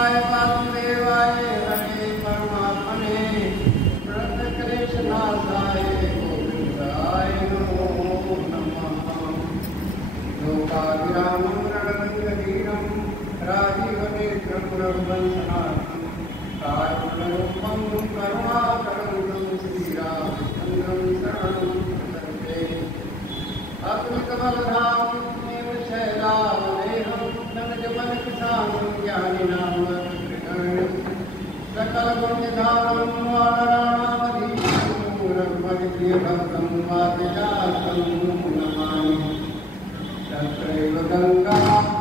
कृष्णाय वासुदेवाय हरे परमात्मने प्रणतक्लेशनाशाय गोविन्दाय नमो नमः। लोकाभिरामं रणरङ्गधीरं राजीवनेत्रं रघुवंशनाथं कारुण्यरूपं करुणाकरं श्रीरामचन्द्रं शरणं प्रपद्ये। अग्निकमलधाममेव शैलावलेहं धनजमनकिसानं ज्ञानिनां वरदृढं सकलपुण्यधामं वानराणामधीशं रघुपतिप्रियभक्तं वादिजातं नमामि। तत्रैव गङ्गा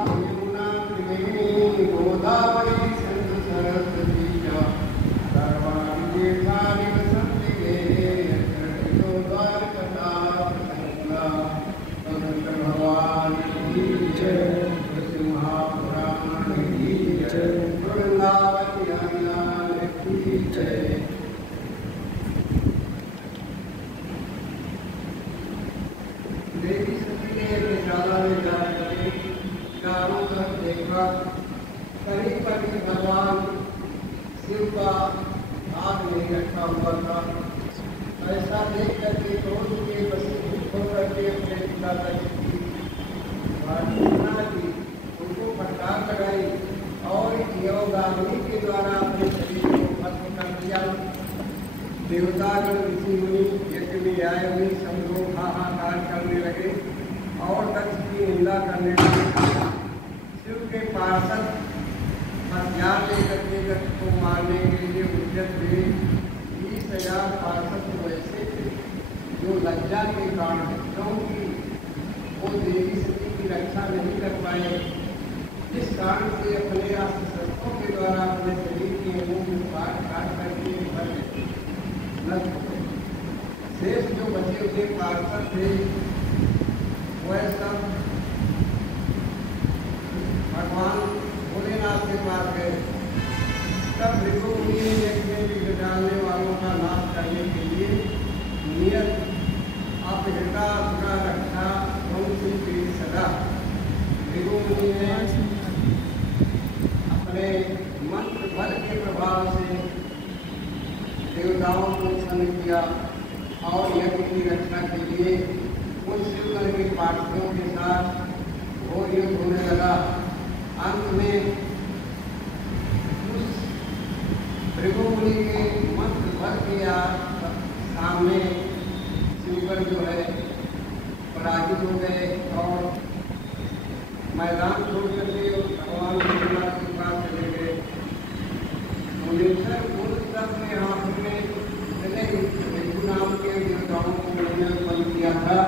यमुना त्रिवेणी गोदावरी सिन्धु सरस्वती च सर्वाणि तीर्थानि वसन्ति यत्र द्वारकथा प्रसङ्गा। भगवान की जय, सिंहापुराण की जय, वृंदावन की जय। देवी सती ने विशाला में जाकर चारों तरफ देखा, कहीं पर भी भगवान शिव का हाथ नहीं रखा हुआ था। ऐसा देख करके क्रोध के वशीभूत होकर के अपने पिता की उनको फटकार लगाई और योगाग्नि के द्वारा अपने शरीर को भस्म कर दिया। देवतागण ऋषि मुनि यज्ञ में आए हुए सब लोग हाहाकार करने लगे और दक्ष की निंदा करने लगे। शिव के पार्षद हथियार लेकर के दक्ष को मारने के लिए उद्यत हुए। 20,000 पार्षद वैसे थे जो लज्जा के कारण, क्योंकि वो देवी सती की रक्षा नहीं कर पाए, जिस कारण से अपने अस्त्र शस्त्रों के द्वारा अपने शरीर के मुंह में काट करके भर देते। शेष जो बचे हुए पार्षद थे वह सब भगवान भोलेनाथ के पास गए। तब ऋषि मुनि ने यज्ञ में विघ्न डालने वालों का नाश करने के लिए नियत अपहृता सुरा रक्षा वंशी की सदा ऋषि मुनि ने अपने मंत्र बल के प्रभाव से देवताओं को प्रसन्न किया और यज्ञ की रक्षा के लिए उन शिवगण के पार्षदों के साथ घोर युद्ध होने लगा। अंत में उस ऋषि मुनि के मंत्र बल के सामने शिवगण जो है पराजित हो गए और मैदान छोड़ करके भगवान भोलेनाथ के पास चले गए। मुनीश्वर अपने हाथ में ऋतु नाम के देवताओं को उन्होंने उत्पन्न किया था।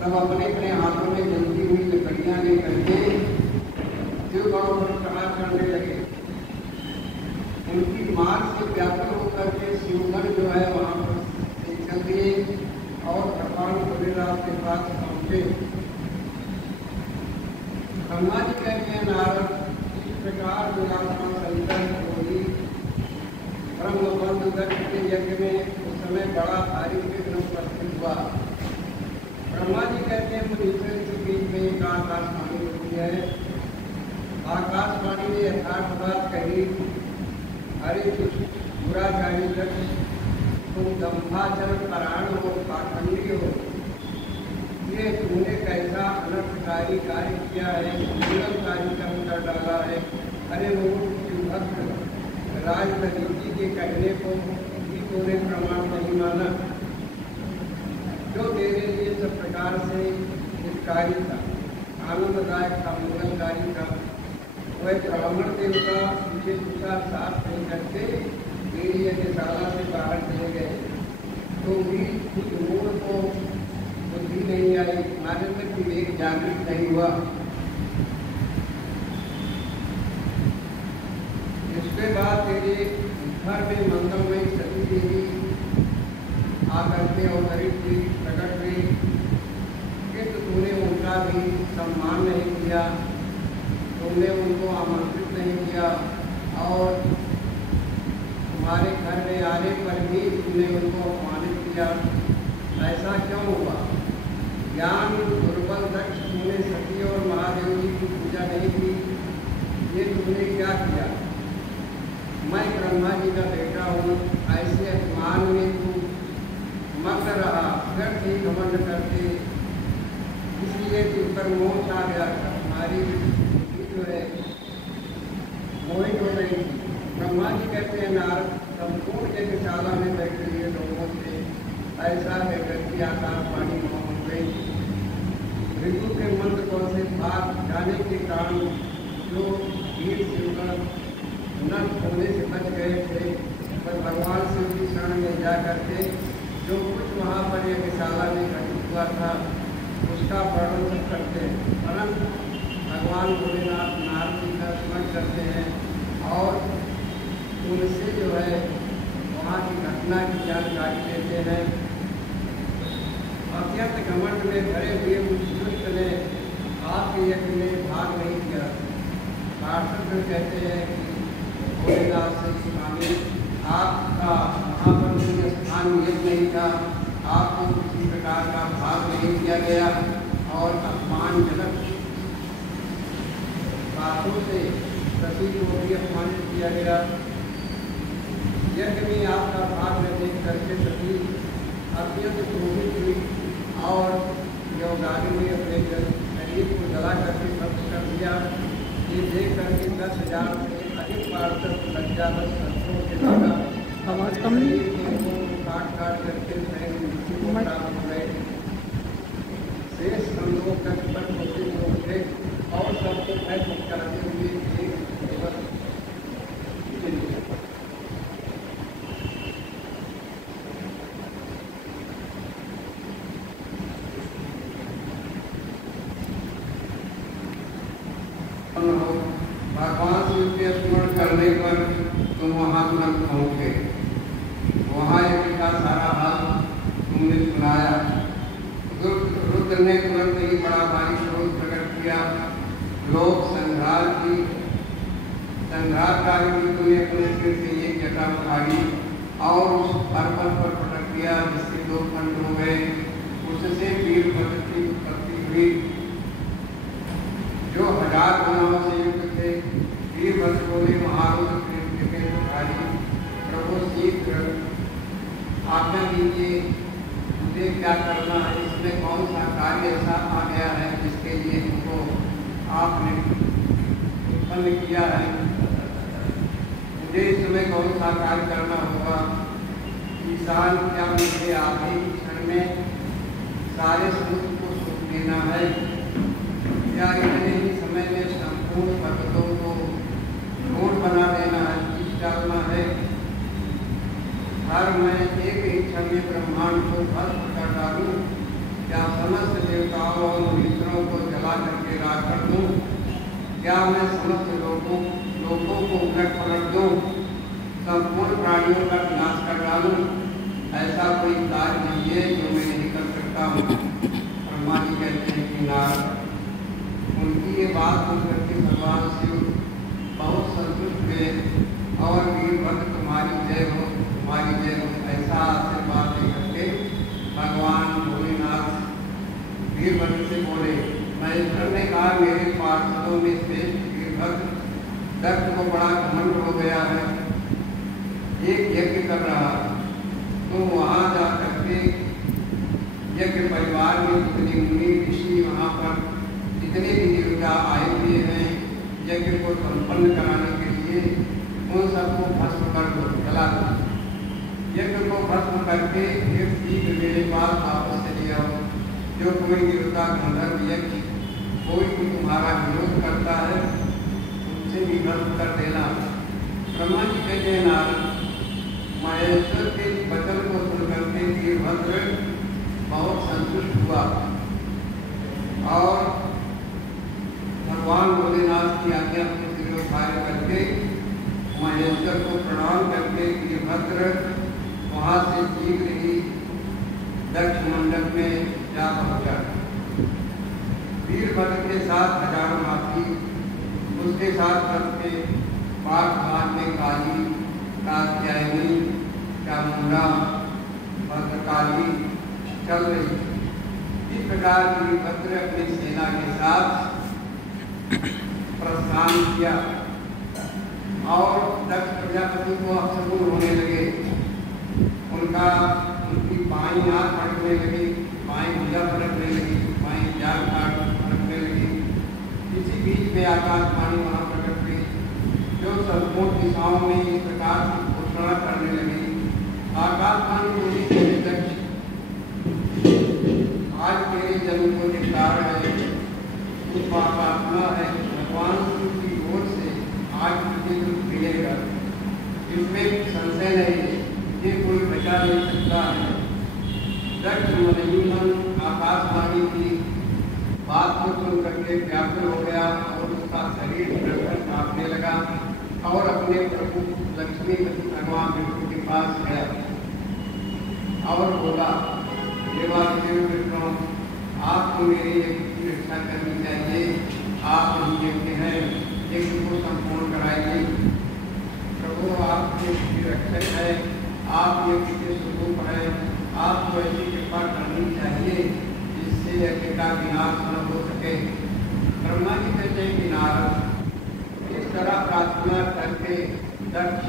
तब अपने अपने हाथों में जलती हुई लकड़ियां लेकर के शिवगणों पर प्रहार करने लगे। उनकी मार से व्याकुल होकर के शिवगण जो है वहाँ पर चल दिए और भगवान भोलेनाथ के पास पहुँचे। ब्रह्मा जी कहते हैं नारद इस प्रकार विलासमा संकर होगी ब्रह्मबंधु दक्ष के यज्ञ में उस समय बड़ा भारी विघ्न उपस्थित हुआ। ब्रह्मा जी कहते हैं मुनीश्वर के बीच में एक आकाशवाणी होती है। आकाशवाणी ने यथार्थ बात कही, अरे दुराचारी दक्ष, तुम दम्भाचरण परायण हो, पाखंडी हो। ये तुमने कैसा अनर्थकारी कार्य किया है, निरंकारी कर्म कर डाला है। अरे भक्त राजनीति के कहने को भी तूने प्रमाण नहीं माना, जो तेरे लिए सब प्रकार से हितकारी था, आनंददायक था, मंगलकारी था। वह ब्राह्मण देवता मुझे पूछा साफ नहीं करके मेरी यज्ञशाला से बाहर चले गए, तो भी कुछ मूल को बुद्धि नहीं आई, हमारे में विवेक जागृत नहीं हुआ। इसके बाद तेरे घर में मंगलमयी सती देवी आकर के अवतरित हुई, प्रकट हुई, किंतु तूने उनका भी सम्मान नहीं किया, तुमने उनको आमंत्रित नहीं किया और तुम्हारे घर में आने पर भी तुमने उनको अपमानित किया। ऐसा क्यों हुआ? ज्ञान दुर्बल दक्ष, तुमने सती और महादेव जी की पूजा नहीं की, ये तुमने क्या किया? ध्यान में तू मग्न रहा, व्यर्थ ही घमंड करके, इसलिए तुझ पर मोह छा गया। हमारी बुद्धि जो है मोहित हो गई थी। ब्रह्मा जी कहते हैं नारद, संपूर्ण यज्ञशाला में बैठे हुए लोगों से ऐसा है गति आकाश पानी मोह हो गई। ऋतु के मंत्र कौन से भाग जाने के कारण जो भीड़ से न होने से बच गए थे, पर भगवान शिव की शरण में जा करके जो कुछ वहाँ पर यज्ञशाला में घटित हुआ था उसका वर्णन करते हैं। परंतु भगवान भोलेनाथ नारद जी का स्मरण करते हैं और उनसे जो है वहाँ की घटना की जानकारी देते हैं। अत्यंत घमंड में भरे हुए उस दुष्ट ने आपके यज्ञ में भाग नहीं किया। पार्षद कहते हैं कि भोलेनाथ से स्वामी, आपका वहाँ पर कोई स्थान नियत नहीं था, आपको किसी प्रकार का भाग नहीं दिया गया और अपमानजनक बातों से सभी को भी अपमानित किया गया। यज्ञ में आपका भाग न देख करके सभी अत्यंत क्रोधित हुई और योगानी ने अपने शरीर को जला करके ध्वस्त कर दिया। ये देख करके 10,000 से अधिक पार्षद लज्जावश शस्त्रों के द्वारा आवाज कम नहीं काट करके प्राप्त हो गए। शेष हम लोग तक पर कोशिश हो गए और सबको भय करते हुए भगवान शिव के स्मरण करने पर तुम वहाँ तुरंत पहुँचे। वहाँ यज्ञ का सारा हाल तुमने सुनाया। रुद्र ने तुरंत ही बड़ा भारी क्रोध प्रकट किया। लोग संघारकारी ऋतु ने अपने सिर से एक जटा उठाई और उस पर्वत पर पटक दिया, जिससे 2 खंड हो गए। उससे वीरभद्र की उत्पत्ति हुई, जो 1000 गुनाहों से युक्त थे। वीरभद्र बोले, महारुद्र उठाई, प्रभु शीघ्र आज्ञा दीजिए, मुझे क्या करना है? इसमें कौन सा कार्य ऐसा आ गया है जिसके लिए हमको आपने उत्पन्न किया है? मुझे इस समय कौन सा कार्य करना होगा? किसान, क्या मुझे आधे क्षण में सारे समुद्र को सूख देना है, या इतने ही समय में संपूर्ण पर्वतों को रोड बना देना है, बीज डालना है? हर मैं एक ही क्षण में ब्रह्मांड को भस्म कर डालूं, क्या समस्त देवताओं और मित्रों को जला करके राख कर दूं? क्या मैं समस्त लोगों को उलट पलट दूं, संपूर्ण प्राणियों का विनाश कर डालूं? ऐसा कोई कार्य नहीं है जो मैं नहीं कर सकता हूँ। ब्रह्मा जी कहते हैं कि नारद, उनकी ये बात सुन करके भगवान शिव बहुत संतुष्ट हुए और वीरभद्र तुम्हारी जय हो, तुम्हारी जय हो, ऐसा आशीर्वाद दे करके भगवान भोलेनाथ वीरभद्र से बोले। महेश्वर ने कहा, मेरे पार्षदों में श्रेष्ठ वीरभद्र दत्त को बड़ा घमंड हो गया है, एक यज्ञ कर रहा। तुम वहाँ जा करके यज्ञ परिवार में जितने मुनि ऋषि वहाँ पर जितने भी देवता आए हुए हैं यज्ञ को संपन्न कराने के लिए, उन सबको भस्म कर दो, जला दो। यज्ञ को भस्म करके फिर शीघ्र मेरे पास वापस चले आओ। जो कोई देवता गंधर्व यज्ञ कोई भी तुम्हारा विरोध करता है, उनसे भी भस्म कर देना। ब्रह्मा जी कहते हैं, नारद, महेश्वर के वचन को सुन करके वीरभद्र बहुत संतुष्ट हुआ और भगवान भोलेनाथ की आज्ञा को शिरोधार्य करके महेश्वर को प्रणाम करके वीरभद्र वहाँ से शीघ्र ही दक्ष मंडप में जा पहुँचा। वीरभद्र के साथ 1000 हाथी, उसके साथ सबके पाठ भाग में काली, कात्यायनी, चामुंडा, भद्रकाली चल रही। इस प्रकार वीरभद्र अपनी सेना के साथ प्रस्थान किया और दक्ष प्रजापति को अपशकुन होने लगे। लगा, उनकी बाईं आँख फटने लगी, बाईं भुजा फटकने लगी, बाईं जान फटकने लगी। इसी बीच में आकाशवाणी वहाँ प्रकट हुई, जो संपूर्ण दिशाओं में इस प्रकार की घोषणा करने लगी। आकाशवाणी बोली, तेरे दक्ष, आज तेरे जन्म को निस्तार है, तू पापात्मा है, भगवान शिव की ओर से आज तुझे दुख मिलेगा, इसमें संशय नहीं है, ये कोई बचा नहीं सकता है। दक्ष मन आकाशवाणी की बात को सुन करके व्याकुल हो गया और उसका शरीर धड़कन कांपने लगा और अपने प्रभु लक्ष्मी भगवान विष्णु के पास गया और बोला, देवादेव विष्णु, आपको मेरी यज्ञ की रक्षा करनी चाहिए, आप ही यज्ञ हैं, यज्ञ को संपूर्ण कराइए। प्रभु आपके रक्षक है, आप यज्ञ के स्वरूप है, आपको ऐसी कृपा करनी चाहिए जिससे यज्ञ का विनाश न हो सके। ब्रह्मा जी कहते हैं कि नारद इस तरह प्रार्थना करके दक्ष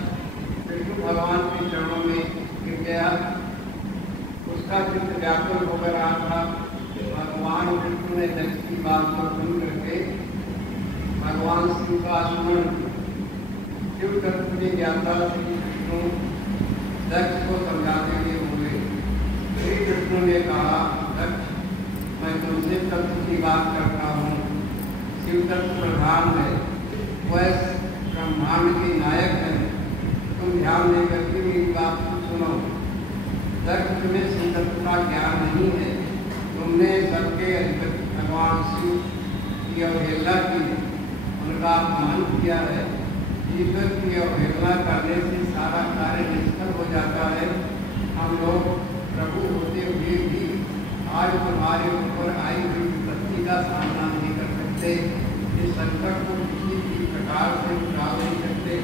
विष्णु भगवान के चरणों में गिर गया। उसका चित्त व्याकुल होकर रहा था। भगवान विष्णु ने दक्ष की बात को सुन करके भगवान शिव का स्मरण किया। शिव तत्व की ज्ञाता श्री विष्णु दक्ष को समझाते हुए बोले, श्री विष्णु ने कहा, दक्ष, मैं तुमसे तत्व की बात करता हूँ। शिव तत्व प्रधान है, वह ब्रह्मांड के नायक है, तुम ध्यान देकर के मेरी बात को सुनो। दक्ष, तुम्हें शिव तत्व का ज्ञान नहीं है, तुमने सबके अधिपति भगवान शिव की अवहेलना की, उनका अपमान किया है। ईश्वर की अवहेलना करने से सारा कार्य निष्फल हो जाता है। हम लोग प्रभु होते हुए भी आज तुम्हारे ऊपर आई हुई विपत्ति का सामना नहीं कर सकते, इस संकट को किसी भी प्रकार से उठा नहीं सकते।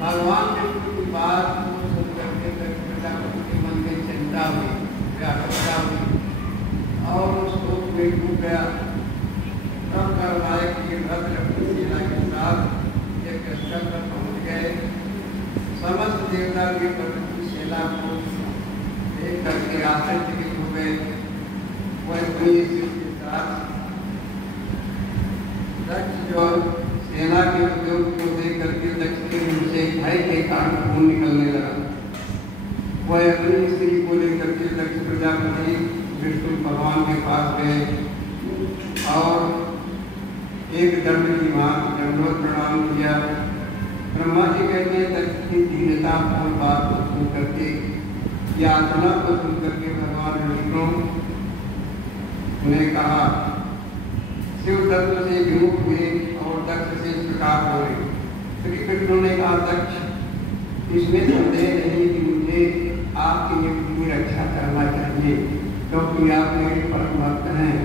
भगवान विष्णु की बात को सुन करके प्रजापति के मन में चिंता हुई, व्याकुलता हुई और उस शोक में डूब गया। तब कर्नायक के भद्र अपनी सेना के साथ एक स्थल पर पहुंच गए। समस्त देवता के प्रभु की सेना को देख करके आश्चर्यचकित हो गए। वह अपनी शिव के साथ दक्ष जो सेना के उद्योग को देख करके दक्ष के मुंह से भय के कारण खून निकलने लगा। वह अपनी स्त्री को लेकर के दक्ष प्रजापति विष्णु भगवान के पास गए और एक दंड की भांति दंडवत प्रणाम किया। ब्रह्मा जी कहते हैं, दक्ष की दीनता और बात को सुन करके, यातना को सुन करके भगवान विष्णु ने कहा, शिव तत्व से विमुख हुए और दक्ष से इस प्रकार बोले। श्री विष्णु ने कहा, दक्ष, इसमें संदेह नहीं कि मुझे आपकी यज्ञ की रक्षा करना चाहिए, क्योंकि आप मेरे परम भक्त हैं।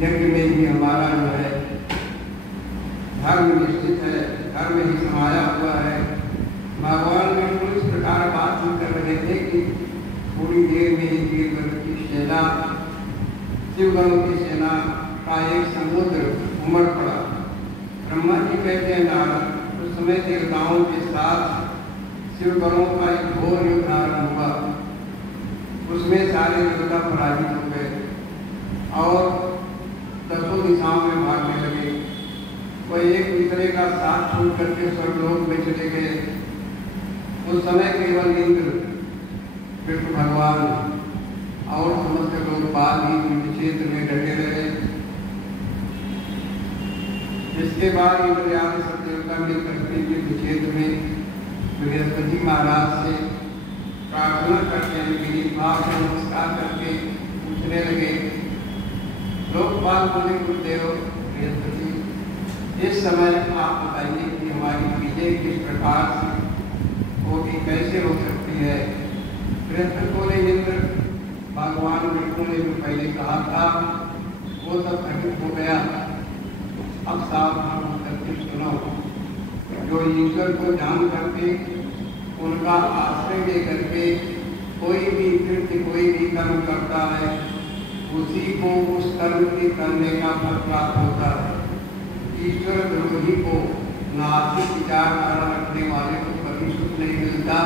यज्ञ में ही हमारा जो है धर्म निश्चित है, धर्म ही समाया हुआ है। भगवान विष्णु इस प्रकार बात ही कर रहे थे कि थोड़ी देर में ही वीरभद्र की सेना, शिवगणों की सेना का एक समुद्र उमड़ पड़ा। ब्रह्मा जी कहते हैं, नारद, उस समय देवताओं के साथ शिवगणों का एक घोर युद्ध आरंभ हुआ। उसमें सारे देवता पराजित हो गए और दसों दिशाओं में भागने लगे। वह एक दूसरे का साथ छोड़ करके स्वर्गलोक में चले गए। उस समय केवल इंद्र, विष्णु भगवान और समस्त लोकपाल ही युद्ध क्षेत्र में डटे रहे। इसके बाद इंद्र आदि सब देवता मिलकर के युद्ध क्षेत्र में बृहस्पति महाराज से प्रार्थना करके, भाव से नमस्कार करके पूछने लगे। लोकपाल बोले, गुरुदेव बृहस्पति, इस समय आप बताइए कि हमारी विजय किस प्रकार से होगी, कैसे हो सकती है। बृहस्पति बोले, इंद्र, भगवान विष्णु ने जो पहले कहा था वो सब घटित हो गया। अब सावधान होकर के सुनो। जो ईश्वर को जान करके उनका आश्रय ले करके कोई भी कृत्य, कोई भी कर्म करता है, उसी को उस कर्म के करने का फल प्राप्त होता है। ईश्वर द्रोही को, नास्तिक विचारधारा रखने वाले को कभी सुख नहीं मिलता।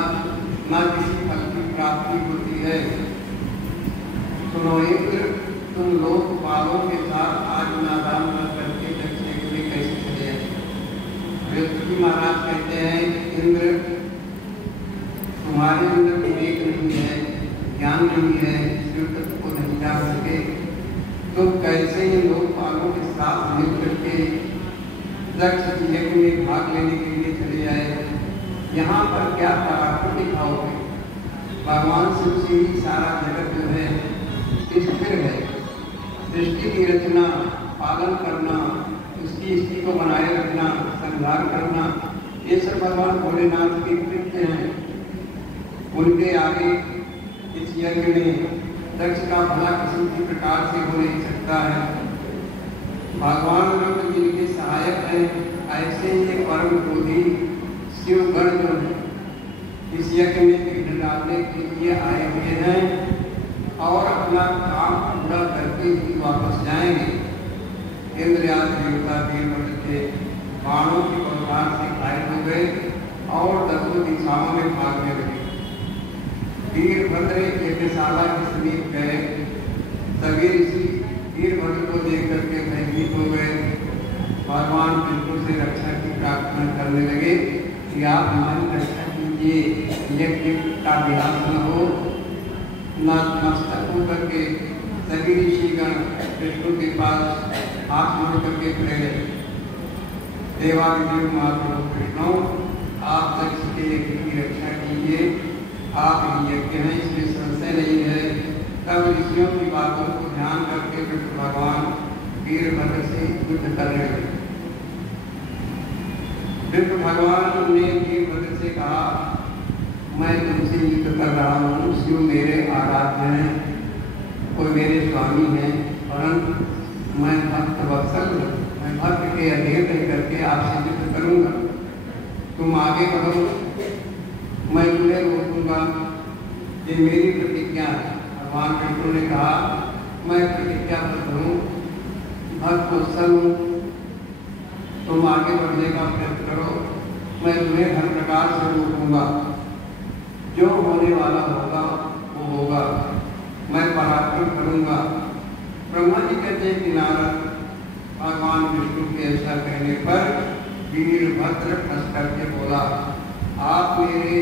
न किसी फल की प्राप्ति होती है। सुनो इंद्र, तुम लोकपालों के साथ आज नादान न करके दक्ष के लिए कैसे चले आए? बृहस्पति महाराज कहते हैं कि इंद्र, तुम्हारे अंदर विवेक नहीं है, ज्ञान नहीं है, शिव तत्व को नहीं जान सके, तो कैसे इन लोकपालों के साथ मिलकर के दक्ष यज्ञ में भाग लेने के लिए चले आए? यहाँ पर क्या पराक्रम दिखाओगे? भगवान शिव से ही सारा जगत जो है स्थिर है। सृष्टि की रचना, पालन करना, उसकी स्थिति को बनाए रखना, संहार करना, ये सब भगवान भोलेनाथ के कृत्य हैं। उनके आगे इस यज्ञ में दक्ष का भला किसी भी प्रकार से हो नहीं सकता है। भगवान रुद्र जिनके सहायक हैं, ऐसे ये परम क्रोधी शिवगण जो है इस यज्ञ में विघ्न डालने के लिए आए हुए हैं और अपना काम पूरा करके ही वापस जाएंगे। इंद्र आदि देवता वीरभद्र के बाणों की बौछार से घायल हो गए और दसों दिशाओं में भागने लगे। वीरभद्र यज्ञशाला के समीप गए। सभी ऋषि वीरभद्र को देख करके भयभीत हो गए। भगवान विष्णु से रक्षा की प्रार्थना करने लगे कि आप हमारी रक्षा कीजिए, यज्ञ का विनाश न हो। नतमस्तक होकर के सभी ऋषिगण विष्णु के पास हाथ जोड़ करके खड़े रहे। देवादिदेव महाप्रभु कृष्ण, आप दक्ष के यज्ञ की रक्षा कीजिए, आप ही यज्ञ हैं, इसमें संशय नहीं है। तब ऋषियों की बातों को ध्यान करके विष्णु भगवान वीरभद्र से युद्ध कर रहे थे। विष्णु भगवान ने वीरभद्र से कहा, मैं तुमसे युद्ध कर रहा हूँ, शिव मेरे आराध्य हैं, कोई मेरे स्वामी हैं, परंतु मैं भक्त वत्सल, मैं भक्त के अधीन रह करके आपसे युद्ध करूँगा। तुम आगे बढ़ो, मैं तुम्हें रोकूंगा, ये मेरी प्रतिज्ञा है। भगवान विष्णु ने कहा, मैं प्रतिज्ञाबद्ध हूँ, भक्त वत्सल हूँ, तुम आगे बढ़ने का प्रयत्न करो, मैं तुम्हें हर प्रकार से रोकूंगा। जो होने वाला होगा वो होगा, मैं पराक्रम करूंगा। ब्रह्मा जी कहते हैं कि नारद, भगवान विष्णु के ऐसा कहने पर वीरभद्र हंस करके बोला, आप मेरे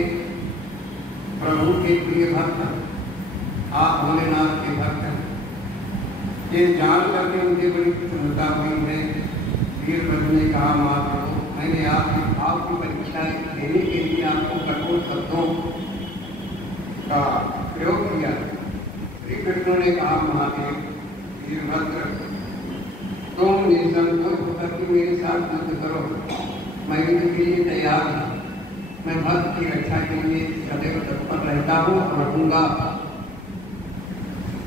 प्रभु के प्रिय भक्त हैं, आप भोलेनाथ के भक्त हैं। ये जान करके उनकी बड़ी प्रसन्नता हुई है। वीरभद्र ने कहा, महाप्रभु, मैंने आपके भाव की परीक्षा देने के लिए आपको कठोर शब्दों का प्रयोग किया। श्री कृष्ण ने कहा, महादेव वीरभद्र, तुम निसंकोच होकर के मेरे साथ युद्ध करो, मैं युद्ध के लिए तैयार हूँ। मैं भक्त की रक्षा के लिए सदैव तत्पर रहता हूँ और रहूंगा।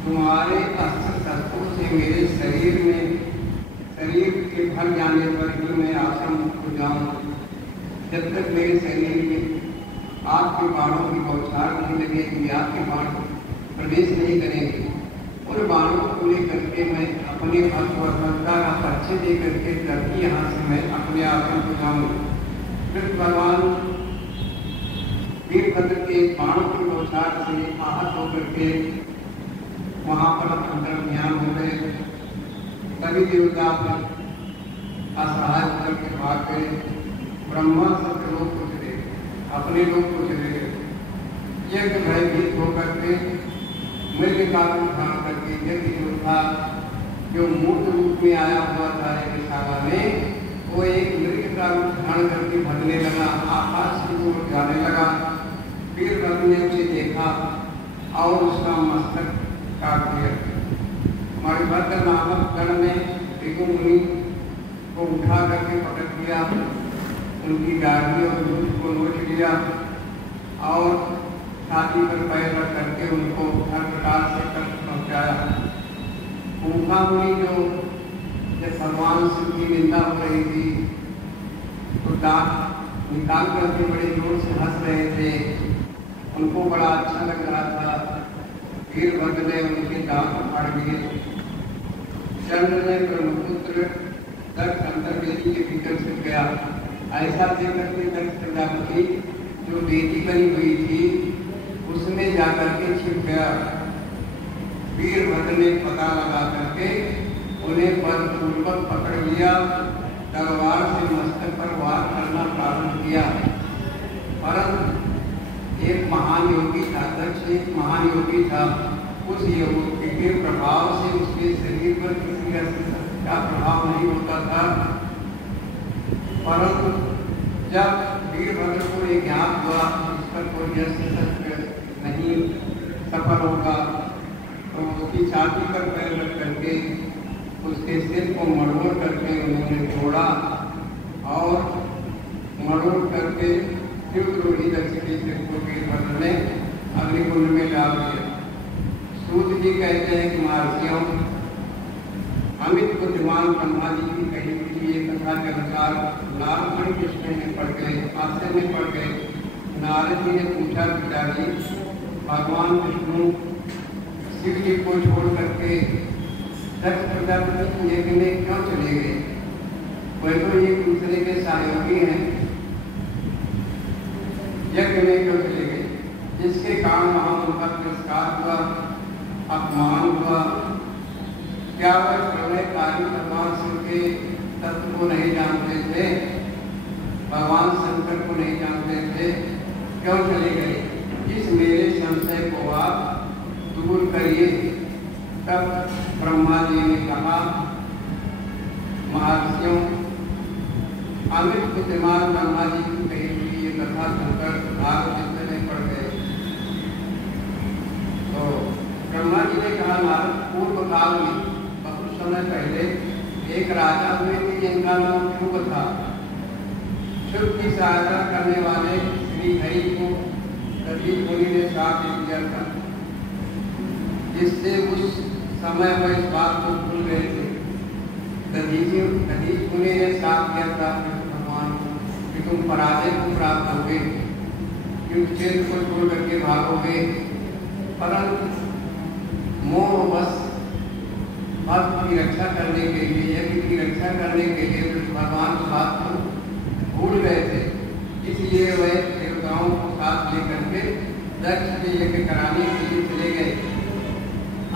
तुम्हारे अस्त्र शस्त्रों से मेरे शरीर के भर जाने पर ही मैं आश्रम हो जाऊँ। जब तक मेरे शरीर में आपके बाणों की बौछार नहीं लगेगी, आपके बाण प्रवेश नहीं करेंगे, उन बाणों को लेकर के मैं अपने भक्त और भक्ता का परिचय दे करके तभी यहाँ से मैं अपने आश्रम को जाऊँ। फिर भगवान वीरभद्र के बाणों की बौछार से आहत होकर के वहाँ पर अंतर्ध्यान हो गए। सभी देवता असहाय होकर के भाग गए। ब्रह्मा सब लोग को चले, अपने लोग को चले गए। यज्ञ भयभीत होकर के मृग का रूप धारण करके यज्ञ जो था, जो मूर्त रूप में आया हुआ था यज्ञशाला में, वो एक मृग का रूप धारण करके भगने लगा, आकाश की ओर जाने लगा। वीरभद्र ने उसे देखा और उसका मस्तक काट दिया। मणिभद्र नामक गण ने भृगु मुनि को उठा करके पटक दिया, उनकी गाड़ी और दूध को नोच लिया और छाती पर पैर रख करके उनको हर प्रकार से कष्ट पहुँचाया। ऊखा मुनि जो जब भगवान शिव की निंदा हो रही थी तो दांत निकाल करके बड़े जोर से हंस रहे थे, उनको बड़ा अच्छा लग रहा था। वीरभद्र ने उनके दांत फाड़ दिए। चंद्र ने ब्रह्मपुत्र दक्ष अंतर्वेदी के भीतर से गया। ऐसा देख करके दक्ष प्रजापति जो बेटी बनी हुई थी उसमें जाकर के छिप गया। वीरभद्र ने पता लगा करके उन्हें बलपूर्वक पकड़ लिया, तलवार से मस्तक पर वार करना प्रारंभ किया। परंतु एक महान योगी था, दक्ष एक महान योगी था। उस योगी के प्रभाव से उसके शरीर पर किसी का प्रभाव नहीं होता था। परंतु जब वीरभद्र को ये ज्ञात हुआ इस पर कोई यश नहीं सफल होगा, तो उसकी छाती पर पैर रख करके उसके सिर को मरोड़ करके उन्होंने तोड़ा और मरोड़ करके शिवद्रोही दक्ष के सिर को वीरभद्र ने अग्निकुंड में डाल दिया। सूत जी कहते हैं कि महर्षियों, अमित बुद्धिमान ब्रह्मा जी की कही हुई ये कथा के अनुसार नारद मुनि कृष्ण में पड़ गए, आश्चर्य में पड़ गए। नारद जी ने पूछा, पिताजी भगवान विष्णु शिव जी को छोड़ करके दक्ष प्रजापति यज्ञ में क्यों चले गए? वह तो एक दूसरे के सहयोगी हैं, यज्ञ में क्यों चले गए? जिसके कारण वहां उनका तिरस्कार हुआ, अपमान हुआ। क्या वह प्रलयकारी भगवान शिव के तत्व को नहीं जानते थे? भगवान शंकर को नहीं जानते थे? क्यों चले गए? इस मेरे संशय को आप दूर करिए। तब ब्रह्मा जी ने कहा, महर्षियों, अमित बुद्धिमान ब्रह्मा जी की कही हुई ये कथा सुनकर नारद में पड़ गए। तो ब्रह्मा जी ने कहा, नारद, पूर्व काल में बहुत समय पहले एक राजा हुए थे जिनका नाम ध्रुव था। शिव की सहायता करने वाले श्री हरि को दधीच मुनि ने श्राप दिया था, जिससे उस समय वह इस बात को भूल गए थे। दधीच मुनि ने श्राप दिया था भगवान कि तुम पराजय को प्राप्त होगे, युद्ध क्षेत्र को छोड़ करके भागोगे। परंतु मोहवश भक्त की रक्षा करने के लिए, यज्ञ की रक्षा करने के लिए भगवान इस बात को भूल गए थे। इसलिए वह देवताओं को साथ लेकर के दक्ष के यज्ञ कराने के लिए चले गए।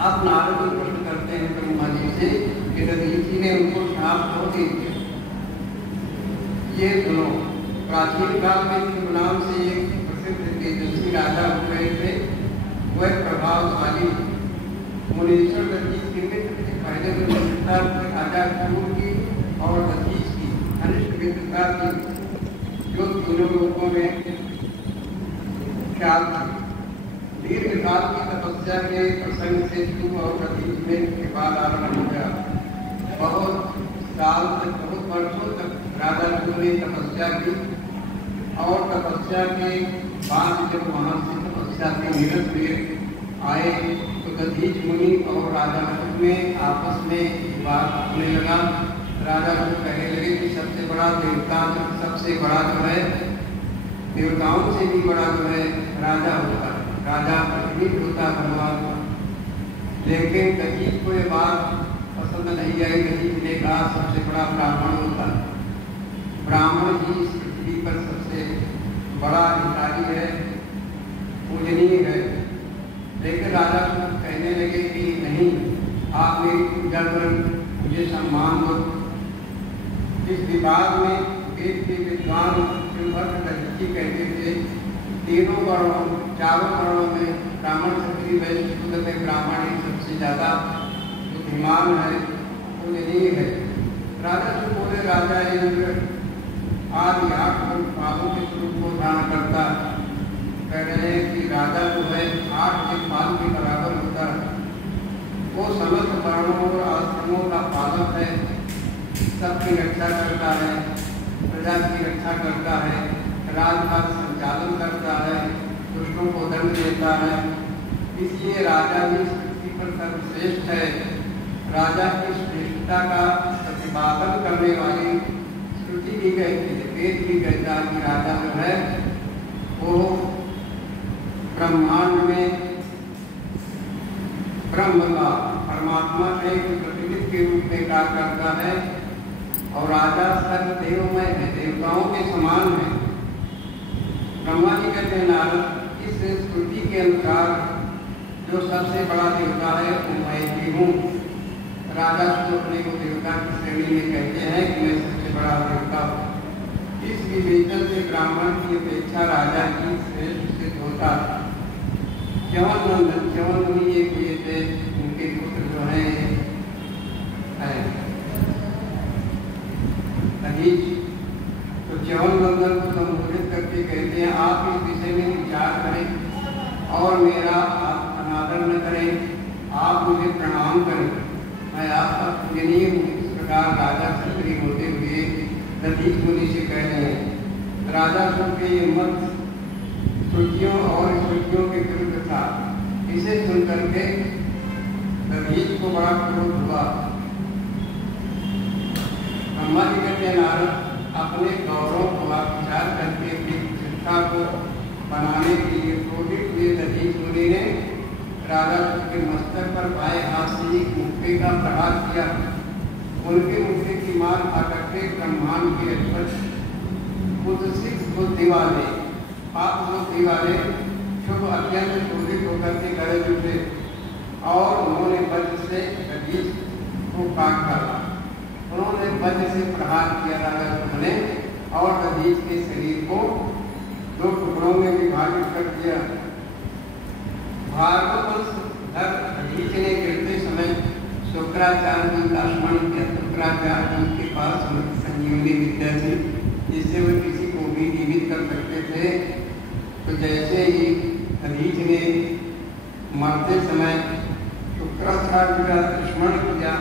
आप नारद को प्रश्न करते हैं ब्रह्मा जी से कि दधीच जी ने उनको श्राप क्यों दे दिया? ये सुनो, प्राचीन काल में शिव नाम से एक प्रसिद्ध तेजस्वी राजा हुए थे। वह प्रभावशाली मुनीश्वर दधीच के मित्र थे। पहले तो मित्रता राजा क्रूर की और दधीच की घनिष्ठ मित्रता की, जो तीनों लोगों में ख्याल थी। दीर्घ काल की तपस्या के प्रसंग से शिव और दधीच में विवाद आरंभ हो गया। बहुत साल तक, बहुत वर्षों तक राजा शिव ने तपस्या की और तपस्या के बाद जब वहां से तपस्या के निरत हुए आए तो दधीच मुनि और राजा शिव में आपस में विवाद होने लगा। राजा शिव कहने लगे कि सबसे बड़ा देवता, सबसे बड़ा जो है देवताओं से भी बड़ा जो है राजा होता है, राजा प्रतिनिधि होता भगवान। लेकिन दधीच को ये बात पसंद नहीं आई। दधीच ने कहा सबसे बड़ा ब्राह्मण होता है, ब्राह्मण ही इस पृथ्वी पर सबसे बड़ा अधिकारी है, पूजनीय है। लेकिन राजा कहने लगे कि नहीं, आप मेरी पूजा करें, मुझे सम्मान दो। इस विवाद में वेद के विद्वान शिवभद्र दधीची कहते थे, तीनों वर्णों, चारों वर्णों में ब्राह्मण, क्षत्रिय, वैश्य, शूद्र में ब्राह्मण ही सबसे ज्यादा बुद्धिमान है, पूजनीय है। राजा से बोले, राजा इंद्र आदि 8 पालों के स्वरूप को धारण करता है। कह रहे हैं कि राजा जो है 8 के पाल के बराबर होता है। वो समस्त वर्णों और आश्रमों का पालक है, सबकी रक्षा करता है, प्रजा की रक्षा करता है, राज का संचालन करता है, दुष्टों को दंड देता है। इसलिए राजा ही इस पृथ्वी पर सर्वश्रेष्ठ है। राजा की श्रेष्ठता का प्रतिपादन करने वाली श्रुति भी कहती है, वेद भी कहता है कि राजा जो है वो ब्रह्मांड में ब्रह्म का, परमात्मा के प्रतिनिधि के रूप में कार्य करता है और राजा सर्वदेवमय है, देवताओं के समान है। ब्रह्मा जी कहते हैं, नारद, इस श्रुति के अनुसार जो सबसे बड़ा देवता है वो मैं ही हूँ। राजा शुरू अपने को देवता की श्रेणी में कहते हैं कि मैं सबसे बड़ा देवता हूँ। इस विवेचन से ब्राह्मण की अपेक्षा राजा की श्रेष्ठ सिद्ध होता। च्यवन मुनि एक हुए थे, उनके पुत्र जो है अधीच, तो च्यवन नंदन को संबोधित करके कहते हैं आप इस विषय में विचार करें और मेरा आप अनादर न करें, आप मुझे प्रणाम करें, मैं आपका पूजनीय हूँ। इस प्रकार राजा क्षत्रिय होते हुए दधीच मुनि से कह रहे हैं। राजा सुन के ये मत श्रुतियों और स्मृतियों के विरुद्ध था। इसे सुन करके दधीच को बड़ा क्रोध हुआ। ब्रह्मा जी कहते हैं नारद अपने गौरव को विचार करके अपनी शिक्षा को बनाने के लिए क्रोधित हुए दधीच मुनि ने राजा के मस्तक पर बाएं हाथ से एक मुक्के का प्रहार किया। उनके मुक्के की मार आकर के ब्रह्मांड के अधिपति कुत्सित बुद्धि वाले, पाप बुद्धि वाले शुभ अत्यंत क्रोधित होकर के गरज उठे और उन्होंने वज्र से दधीच को काट डाला। उन्होंने वज्र से प्रहार किया राजा ने और दधीच के शरीर को दो टुकड़ों में विभाजित कर दिया। दधीच ने गिरते समय शुक्राचार्य जी का स्मरण किया। शुक्राचार्य जी के पास संजीवनी विद्या थी जिससे वे किसी को भी जीवित कर सकते थे। तो जैसे ही दधीच ने मरते समय शुक्राचार्य का स्मरण किया,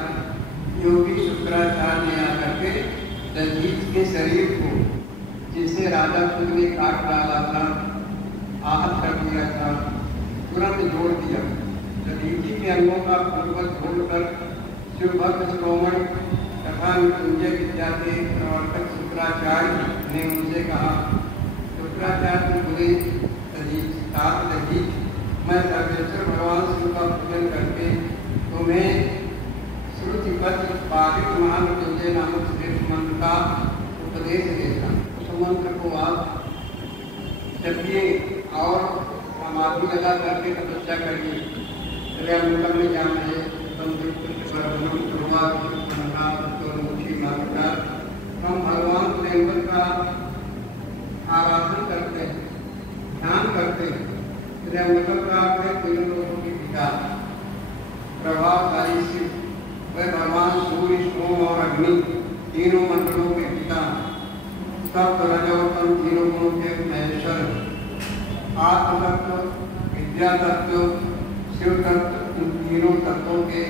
योगी शुक्राचार्य ने आकर के दधीच के शरीर को, जिसे राजा खुद ने काट डाला था, आहत कर दिया था, तुरंत जोड़ दिया। दधीच के अंगों का पूर्वक जोड़कर शिव भक्त श्रोमण तथा मृत्युंजय विद्या के प्रवर्तक शुक्राचार्य ने उनसे कहा, शुक्राचार्य बोले दधीच, मैं सर्वेश्वर भगवान शिव का पूजन करके तुम्हें श्रुतिबद्ध पारित महामृत्युंजय नामक श्रेष्ठ मंत्र का उपदेश देता। उस मंत्र को आप जपिए और समाधि लगा करके तपस्या करिए। त्र्यंबकम में जाने हम भगवान त्र्यंबक का आराधन करते हैं, ध्यान करते हैं। त्र्यंबकम का है तीनों लोगों की पिता, प्रभावशाली शिव, वह भगवान सूर्य, सोम और अग्नि तीनों मंडलों के पिता, सप्त रजोत्तम तीनों गुणों के महेश्वर, आत्म तत्व, विद्या तत्व, शिव तत्व, इन तीनों तत्वों के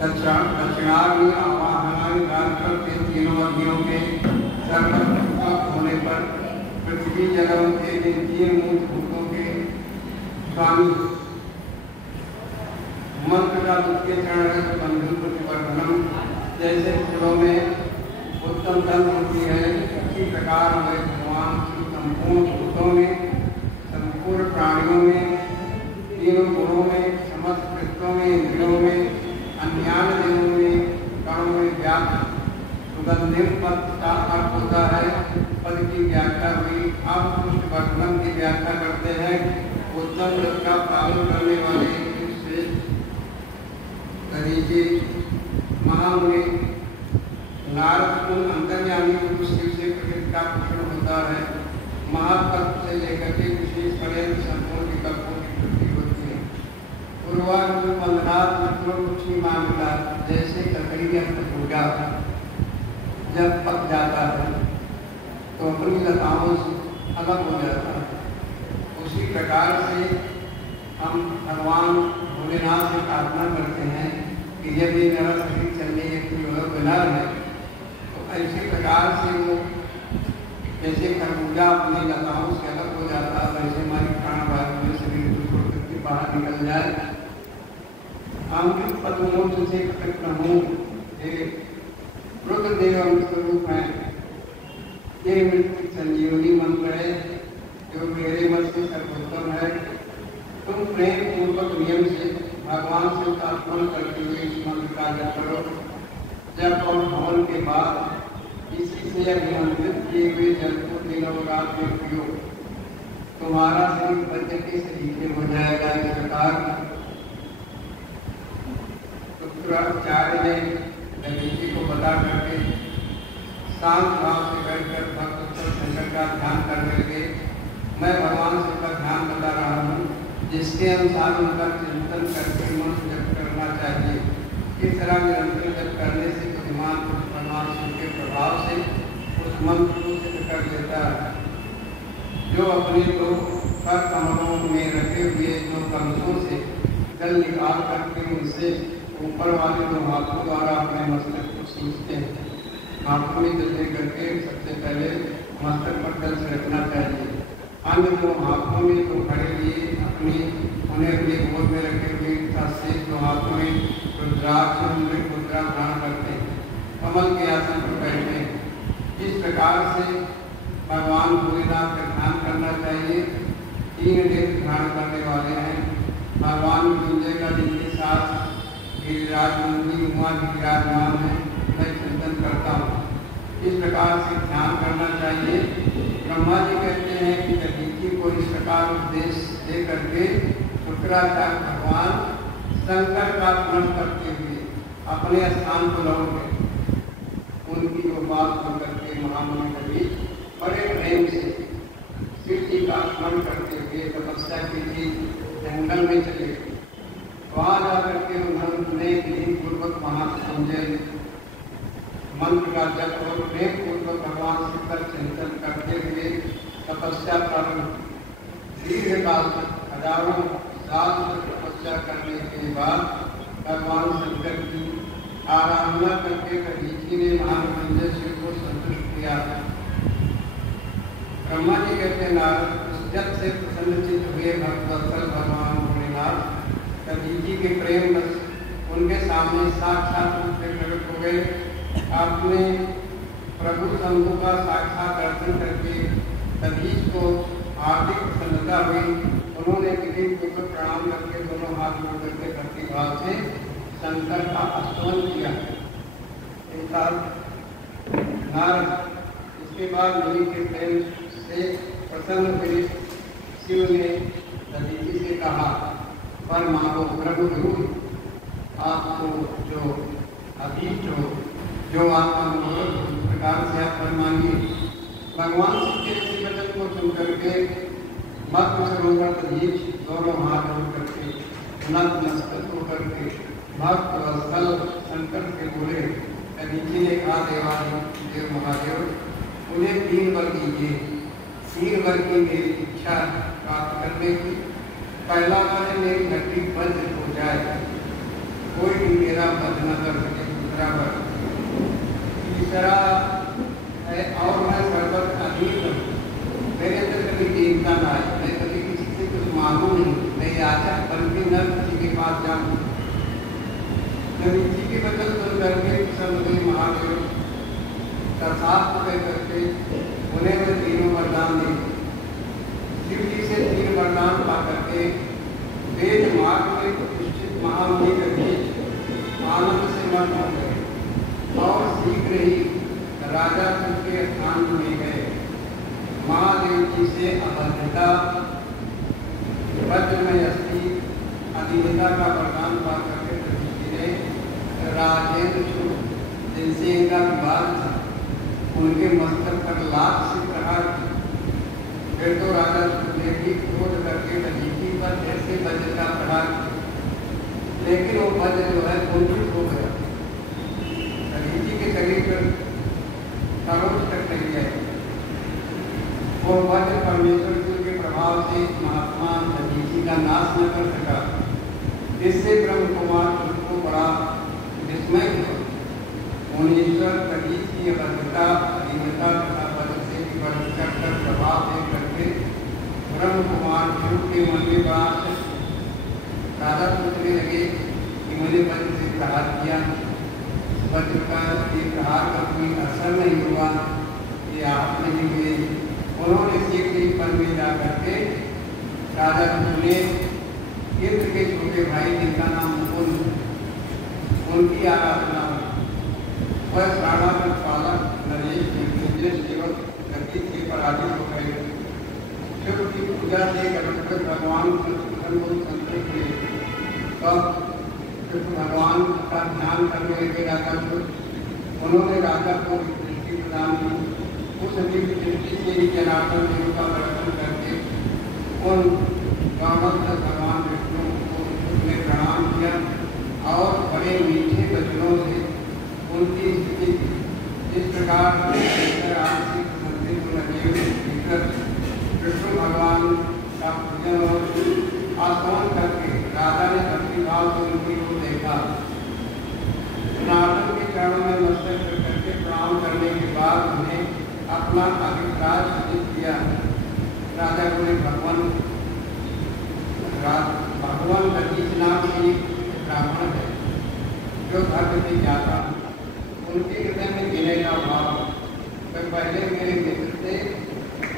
दक्षिणाग्नि आवाहनानि राजकर के तीनों अग्नियों के सर्वत्र होने पर पृथ्वी जगह के इन तीन मूल भूतों के स्वामी। मंत्र का द्वितीय चरण है बंधु प्रतिवर्धनम। जैसे फूलों में उत्तम धन होती है, इसी प्रकार वह भगवान की संपूर्ण भूतों में, संपूर्ण प्राणियों में, तीनों गुणों में, समस्त कृत्यों में, इंद्रियों में, अन्यान्य देवों में, कणों में व्याप्त। सुगंधिम पद का अर्थ होता है, पद की व्याख्या हुई। आप पुष्टवर्धनम की व्याख्या करते हैं, उत्तम पद का पालन करने वाले महामुनि नारद उन अंतर्यामी पुरुष शिव से प्रकृति का पोषण होता है। महातत्व से लेकर के विशेष पर्यंत संपूर्ण विकल्पों की वृद्धि होती है। पूर्वाग्र बंधनात् मित्रोक्षी मामला, जैसे ककड़ी या खरबूजा जब पक जाता है तो अपनी लताओं से अलग हो जाता है, उसी प्रकार से हम भगवान भोलेनाथ से प्रार्थना करते हैं कि यदि मेरा शरीर चलने की बिना है तो ऐसे प्रकार से वो जैसे खरबूजा अपनी लताओं से अलग हो जाता है, वैसे हमारी प्राणवायु में शरीर को छोड़ करके बाहर निकल जाए। अमृत पद्मों से प्रभु रुद्रदेव अमृत स्वरूप है। ये मृत्यु संजीवनी मंत्र है जो मेरे मत से सर्वोत्तम है। तुम प्रेम पूर्वक नियम से भगवान से स्मरण करते हुए इस मंत्र का जप करो। जब और हवन के बाद इसी से अभिमंत्रित किए हुए जल को दिनों रात में पियो। तुम्हारा शरीर बच्चे के शरीर में हो जाएगा। इस प्रकार शुक्राचार्य ने दधीचि को बता करके शांत भाव से बैठकर भक्त शंकर का ध्यान करने लगे। मैं भगवान शिव का ध्यान बता रहा हूँ, जिसके अनुसार उनका चिंतन करके मंत्र जप करना चाहिए। इस तरह निरंतर जप करने से बुद्धिमान भगवान शिव के प्रभाव से उस मंत्र को सिद्ध कर लेता है। जो अपने को कर कमलों में रखे हुए जो कमलों से जल निकाल करके उनसे ऊपर वाले दो हाथों द्वारा अपने मस्तक को सींचते हैं। हाथों में जल करके सबसे पहले मस्तक पर जल छिड़कना चाहिए। अन्य दो हाथों में जो खड़े लिए उन्हें अपने गोद में रखे हुए से दो हाथों में रुद्राक्ष मुद्रा धारण करते हैं। कमल के आसन पर बैठते हैं। इस प्रकार से भगवान भोलेनाथ का ध्यान करना चाहिए। 3 नेत्र धारण करने वाले हैं। भगवान मृत्युंजय का जिनके साथ गिरिराज मुनि उमा विराजमान है, मैं चिंतन करता हूँ। इस प्रकार से ध्यान करना चाहिए। ब्रह्मा जी कहते हैं कि दधीचि को इस प्रकार उपदेश दे करके शुक्राचार्य भगवान शंकर का स्मरण करते हुए अपने स्थान को लौट गए। उनकी वो बात सुन करके महामुनि कवि बड़े प्रेम से शिव जी का स्मरण करते हुए तपस्या के लिए जंगल में चले गए। वहाँ जाकर के उन्होंने विधि पूर्वक महासंजय मंत्र का जप और प्रेम पूर्वक भगवान शिव का चिंतन करते हुए तपस्या प्रारंभ। दीर्घ काल तक हजारों साल तक तपस्या करने के बाद भगवान शंकर की आराधना करके दधीचि ने महामृत्युंजय शिव को संतुष्ट किया। ब्रह्मा जी कहते नारद जब से प्रसन्नचित हुए भक्तवत्सल भगवान भोलेनाथ दधीचि के प्रेम बस उनके सामने साक्षात रूप में प्रकट हो गए। आपने प्रभु शंभु का साक्षात दर्शन करके दधीचि को हार्दिक प्रसन्नता हुई। उन्होंने विधि पूर्वक प्रणाम करके दोनों हाथ जोड़ करके भक्ति भाव से शंकर का स्तवन किया। नारद इसके बाद मुनि के प्रेम से प्रसन्न हुए शिव ने दधीचि से कहा, पर मांगो प्रभु जरूर आपको जो अभीष्ट हो, जो आपका मनोरथ उस प्रकार से आप पर मांगिए। भगवान शिव के इस वचन को सुन करके भक्त सरोवर दधीचि दोनों हाथ जोड़ करके नतमस्तक होकर के भक्त वत्सल शंकर से बोले, दधीचि ने कहा, देव महादेव मुझे 3 वर दीजिए। 3 वर की मेरी इच्छा प्राप्त करने की। पहला वर है मेरी हड्डी वज्र हो जाए, कोई भी मेरा वध न कर सके। दूसरा वर, तीसरा है और मैं सर्वत्र अधीन हूँ, मेरे अंदर कभी दीनता ना आए, मैं कभी किसी से कुछ मांगू नहीं, मैं याचक बल्कि न किसी के पास जाऊँ। दधीचि के वचन सुन करके प्रसन्न हुए महादेव तथास्तु कह करके उन्हें वे 3 वरदान दिए। शिव जी से 3 वरदान पा करके वेद मार्ग में प्रतिष्ठित महामुनि दधीचि आनंद से मग्न हो गए और शीघ्र ही राजा शिव के स्थान में गए। महादेव जी से अभद्रता, वज्र में अस्थि, अधीनता का वरदान पा करके दधीचि ने राजेंद्र जिनसे इनका विवाद था उनके मस्तक पर लाख से प्रहार किया। फिर तो राजा ने भी क्रोध करके दधीचि पर ऐसे वज्र का प्रहार किया, लेकिन वो वज्र जो है कुंठित हो गया। दधीचि के शरीर पर खरोच तक नहीं गए। वो वज्र परमेश्वर के प्रभाव से महात्मा दधीचि का नाश न कर सका, जिससे ब्रह्म कुमार उसको बड़ा विस्मय हुआ। मुनीश्वर दधीचि की अभद्रता, अधीनता तथा वज्र से भी बढ़ चढ़कर प्रभाव दे करके ब्रह्म कुमार शिव के मन में बड़ा राजा सोचने लगे कि मैंने वज्र से प्रहार किया, वज्र का ये प्रहार का कोई असर नहीं हुआ, ये आप नहीं हुए। उन्होंने शीघ्र ही वन में जा करके राजा ने इंद्र के छोटे भाई जिनका नाम मुकुंद, उनकी आराधना वह प्राणापन पालक नरेश मृत्युंजय सेवक दधीचि के पराजित हो गए। शिव की पूजा से गणपति भगवान कृष्ण को संतुष्ट हुए। तब कृष्ण भगवान का ध्यान करने लगे राजा को। उन्होंने राजा को दृष्टि प्रदान की। उस दिव्य दृष्टि से ही जनार्दन देव का दर्शन करके उन गौरव भगवान विष्णु को उसने प्रणाम किया और बड़े मीठे वचनों से उनकी स्थिति इस प्रकार मंदिर को लगे हुए कृष्ण भगवान का पूजन और आसमान करके राजा ने भक्तिभाव से उनकी ओर देखा। जनार्दन के चरणों में मस्तक करके प्रणाम करने के बाद उन्हें अपना अभिप्राय सूचित किया। राजा को भगवान दधीच नाम की ब्राह्मण है जो धर्म से जाता। उनके हृदय में गिने का भाव तो पहले मेरे मित्र से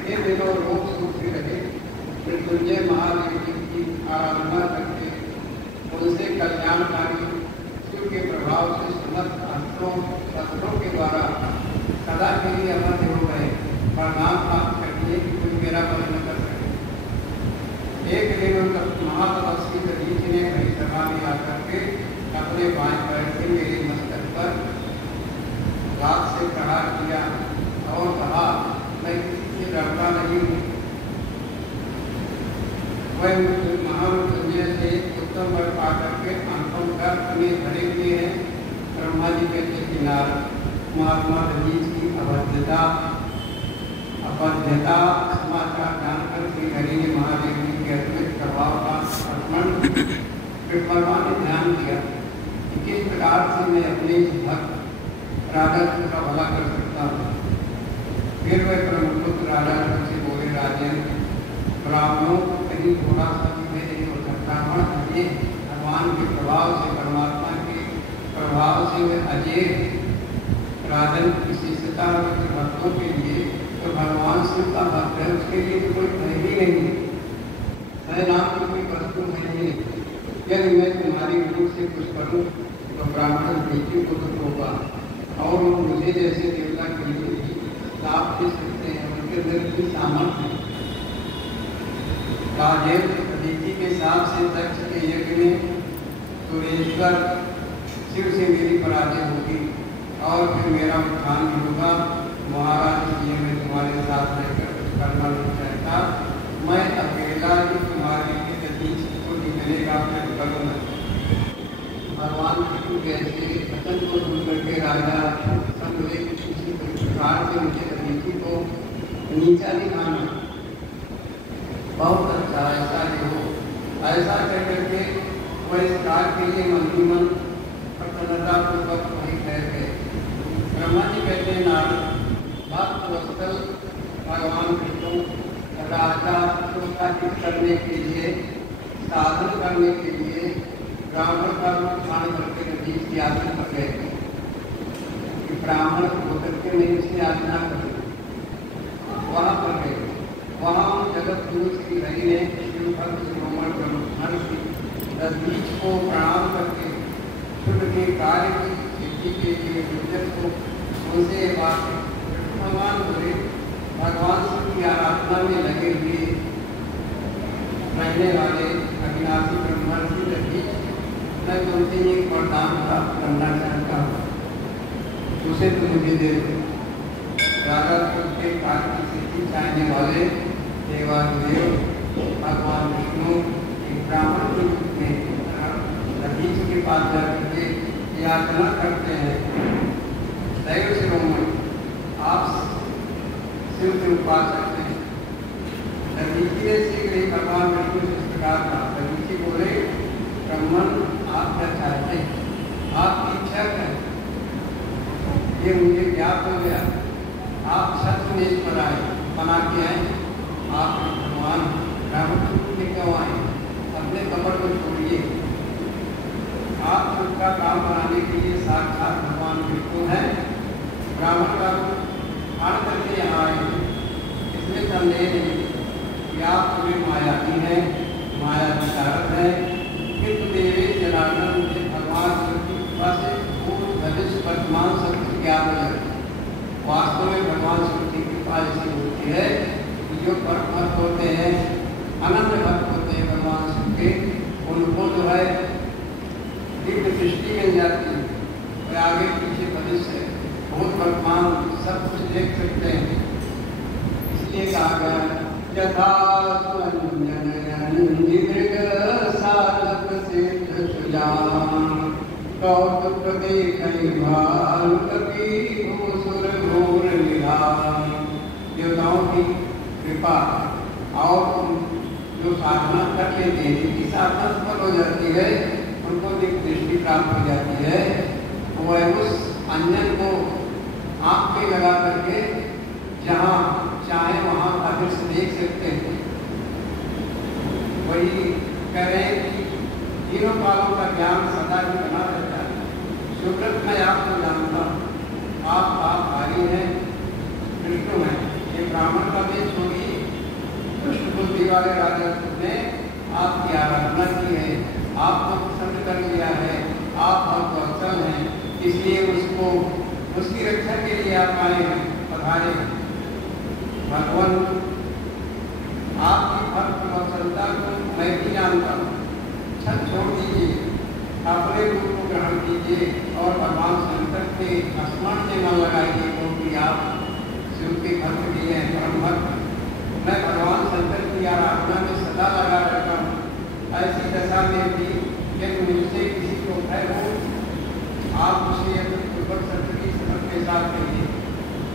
ये दिनों रोग सुख से रहे। मृत्युंजय महादेव जी की आराधना करके उनसे कल्याणकारी शिव के प्रभाव से समस्त अस्त्रों के द्वारा सदा के लिए अमर हो गए। प्रणाम प्राप्त करिए कि कोई मेरा वर्ण कर सके। एक दिन महातपस्वी दधीच ने मेरी सभा में आकर के अपने बाएं पैर से मेरे मस्तक पर हाथ से प्रहार किया और कहा, मैं किसी से डरता नहीं हूँ। वह महामृत्युंजय से उत्तम वर पाकर के अनुपम गर्भ में भरे हुए हैं। ब्रह्मा जी के किनारे महात्मा दधीच की अभद्रता समाचार जानकर श्री हरि ने महादेव जी के अद्भुत प्रभाव का स्मरण भगवान ने ध्यान दिया कि किस प्रकार से मैं अपने भक्त राजा का भला कर सकता हूँ। फिर वह प्रमुख राजा से बोले, राजन ब्राह्मणों को कहीं थोड़ा सा भी नहीं हो सकता। ब्राह्मण भगवान के प्रभाव से परमात्मा के प्रभाव से वे अजय राजन की शिष्यता भक्तों के लिए तो भगवान शिव का भक्त है, उसके लिए तो कोई भय ही नहीं है। मैं नाम की कोई वस्तु नहीं है। यदि मैं तुम्हारी ओर से कुछ करूं तो ब्राह्मण बेटी को दुख होगा और वो मुझे जैसे देवता के लिए भी लाभ दे सकते हैं। उनके दिल की सामर्थ्य है। राजेश दधीचि के साथ से दक्ष के यज्ञ में सुरेश्वर शिव से मेरी पराजय होगी और फिर मेरा उत्थान भी होगा। महाराज ये मैं तुम्हारे साथ रहकर कुछ करना नहीं चाहता। मैं अकेला ही तुम्हारे लिए दधीच को निकलेगा फिर करूँगा। भगवान विष्णु कैसे वचन को सुन करके राजा समझे किसी प्रकार से मुझे दधीचि को नीचा दिखाना बहुत अच्छा, ऐसा ही हो। ऐसा कह करके वह इस कार्य के लिए मन ही मन प्रसन्नता पूर्वक वहीं ठहर गए। ब्रह्मा जी कहते हैं, नारद भक्त वत्सल भगवान विष्णु राजा उसका हित करने के लिए साधन करने के लिए ब्राह्मण का रूप धारण करके दधीच की आज्ञा पर गए कि ब्राह्मण होकर के मैं इसकी आज्ञा करूँ। वहाँ पर गए। वहाँ जगत गुरु श्री हरि ने शिव भक्त शिरोमणि ब्रह्मर्षि दधीच को प्रणाम करके शुद्ध के कार्य की सिद्धि के लिए विद्युत को उनसे बात भगवान बोले, भगवान शिव की आराधना में लगे हुए रहने वाले अविनाशी ब्रह्मर्षि दधीच, मैं तुमसे एक वरदान प्राप्त करना चाहता हूँ, उसे तो मुझे दे दो। राजा के कार्य की सिद्धि चाहने वाले देवादेव भगवान विष्णु एक ब्राह्मण के रूप में दधीच के पास जाकर के याचना करते हैं, दैव शिरोमणि आप शिव के उपासक हैं। दधीचि ने शीघ्र ही भगवान विष्णु से इस प्रकार कहा। दधीचि बोले, ब्राह्मण आप क्या चाहते हैं? आपकी इच्छा क्या है? ये मुझे ज्ञात हो गया। आप छत्र में पर आए, बना के आए। आप भगवान ब्राह्मण के क्यों आए? अपने कमर को छोड़िए। आप सबका काम बनाने के लिए साक्षात भगवान विष्णु है। ब्राह्मण का रूप धारण करके यहाँ आए, इसमें संदेह नहीं कि आप तुम्हें मायावी है, माया विशारद है। किंतु देवी जनार्दन मुझे भगवान शिव की कृपा से भूत भविष्य वर्तमान सब ज्ञान हो जाए। वास्तव में भगवान शिव की कृपा ऐसी होती है कि जो परम भक्त होते हैं अनंत भक्त होते हैं भगवान शिव के, उनको जो है दिव्य दृष्टि मिल जाती है और आगे पीछे भविष्य भूत वर्तमान सब कुछ देख सकते हैं। इसलिए कहा गया यथा साधक सिद्ध सुजान कौतुक देखै भाल कपि भूसुर घोर निधान। देवताओं की कृपा और जो साधना कर लेते हैं, जिनकी साधना सफल हो जाती है, उनको दिव्य दृष्टि प्राप्त हो जाती है, वह उस अंजन को आँख पे लगा करके जहाँ चाहे वहाँ का दृश्य देख सकते हैं। वही कह रहे हैं कि तीनों कालों का ज्ञान सदा ही बना रहता है। सुकृत मैं आपको जानता हूँ, आप भारी हैं, विष्णु हैं। ये ब्राह्मण का देश होगी, कृष्ण बुद्धि वाले राजा ने आपकी आराधना की है, आपको पसंद कर लिया है, आप बहुत वत्सल हैं, इसलिए उसको उसकी रक्षा के लिए आप आए हैं, पधारे हैं। भगवान आपकी भक्त वत्सलता को मैं भी जानता हूँ, छत छोड़ दीजिए, अपने रूप को ग्रहण कीजिए और भगवान शंकर के स्मरण से मन लगाइए, क्योंकि आप शिव के भक्त भी हैं, परम भक्त। मैं भगवान शंकर की आराधना में सदा लगा रहता हूँ। ऐसी दशा में भी यदि मुझसे किसी को भय हो, आप उसे पूर्वक सत्य की समझ के साथ करिए।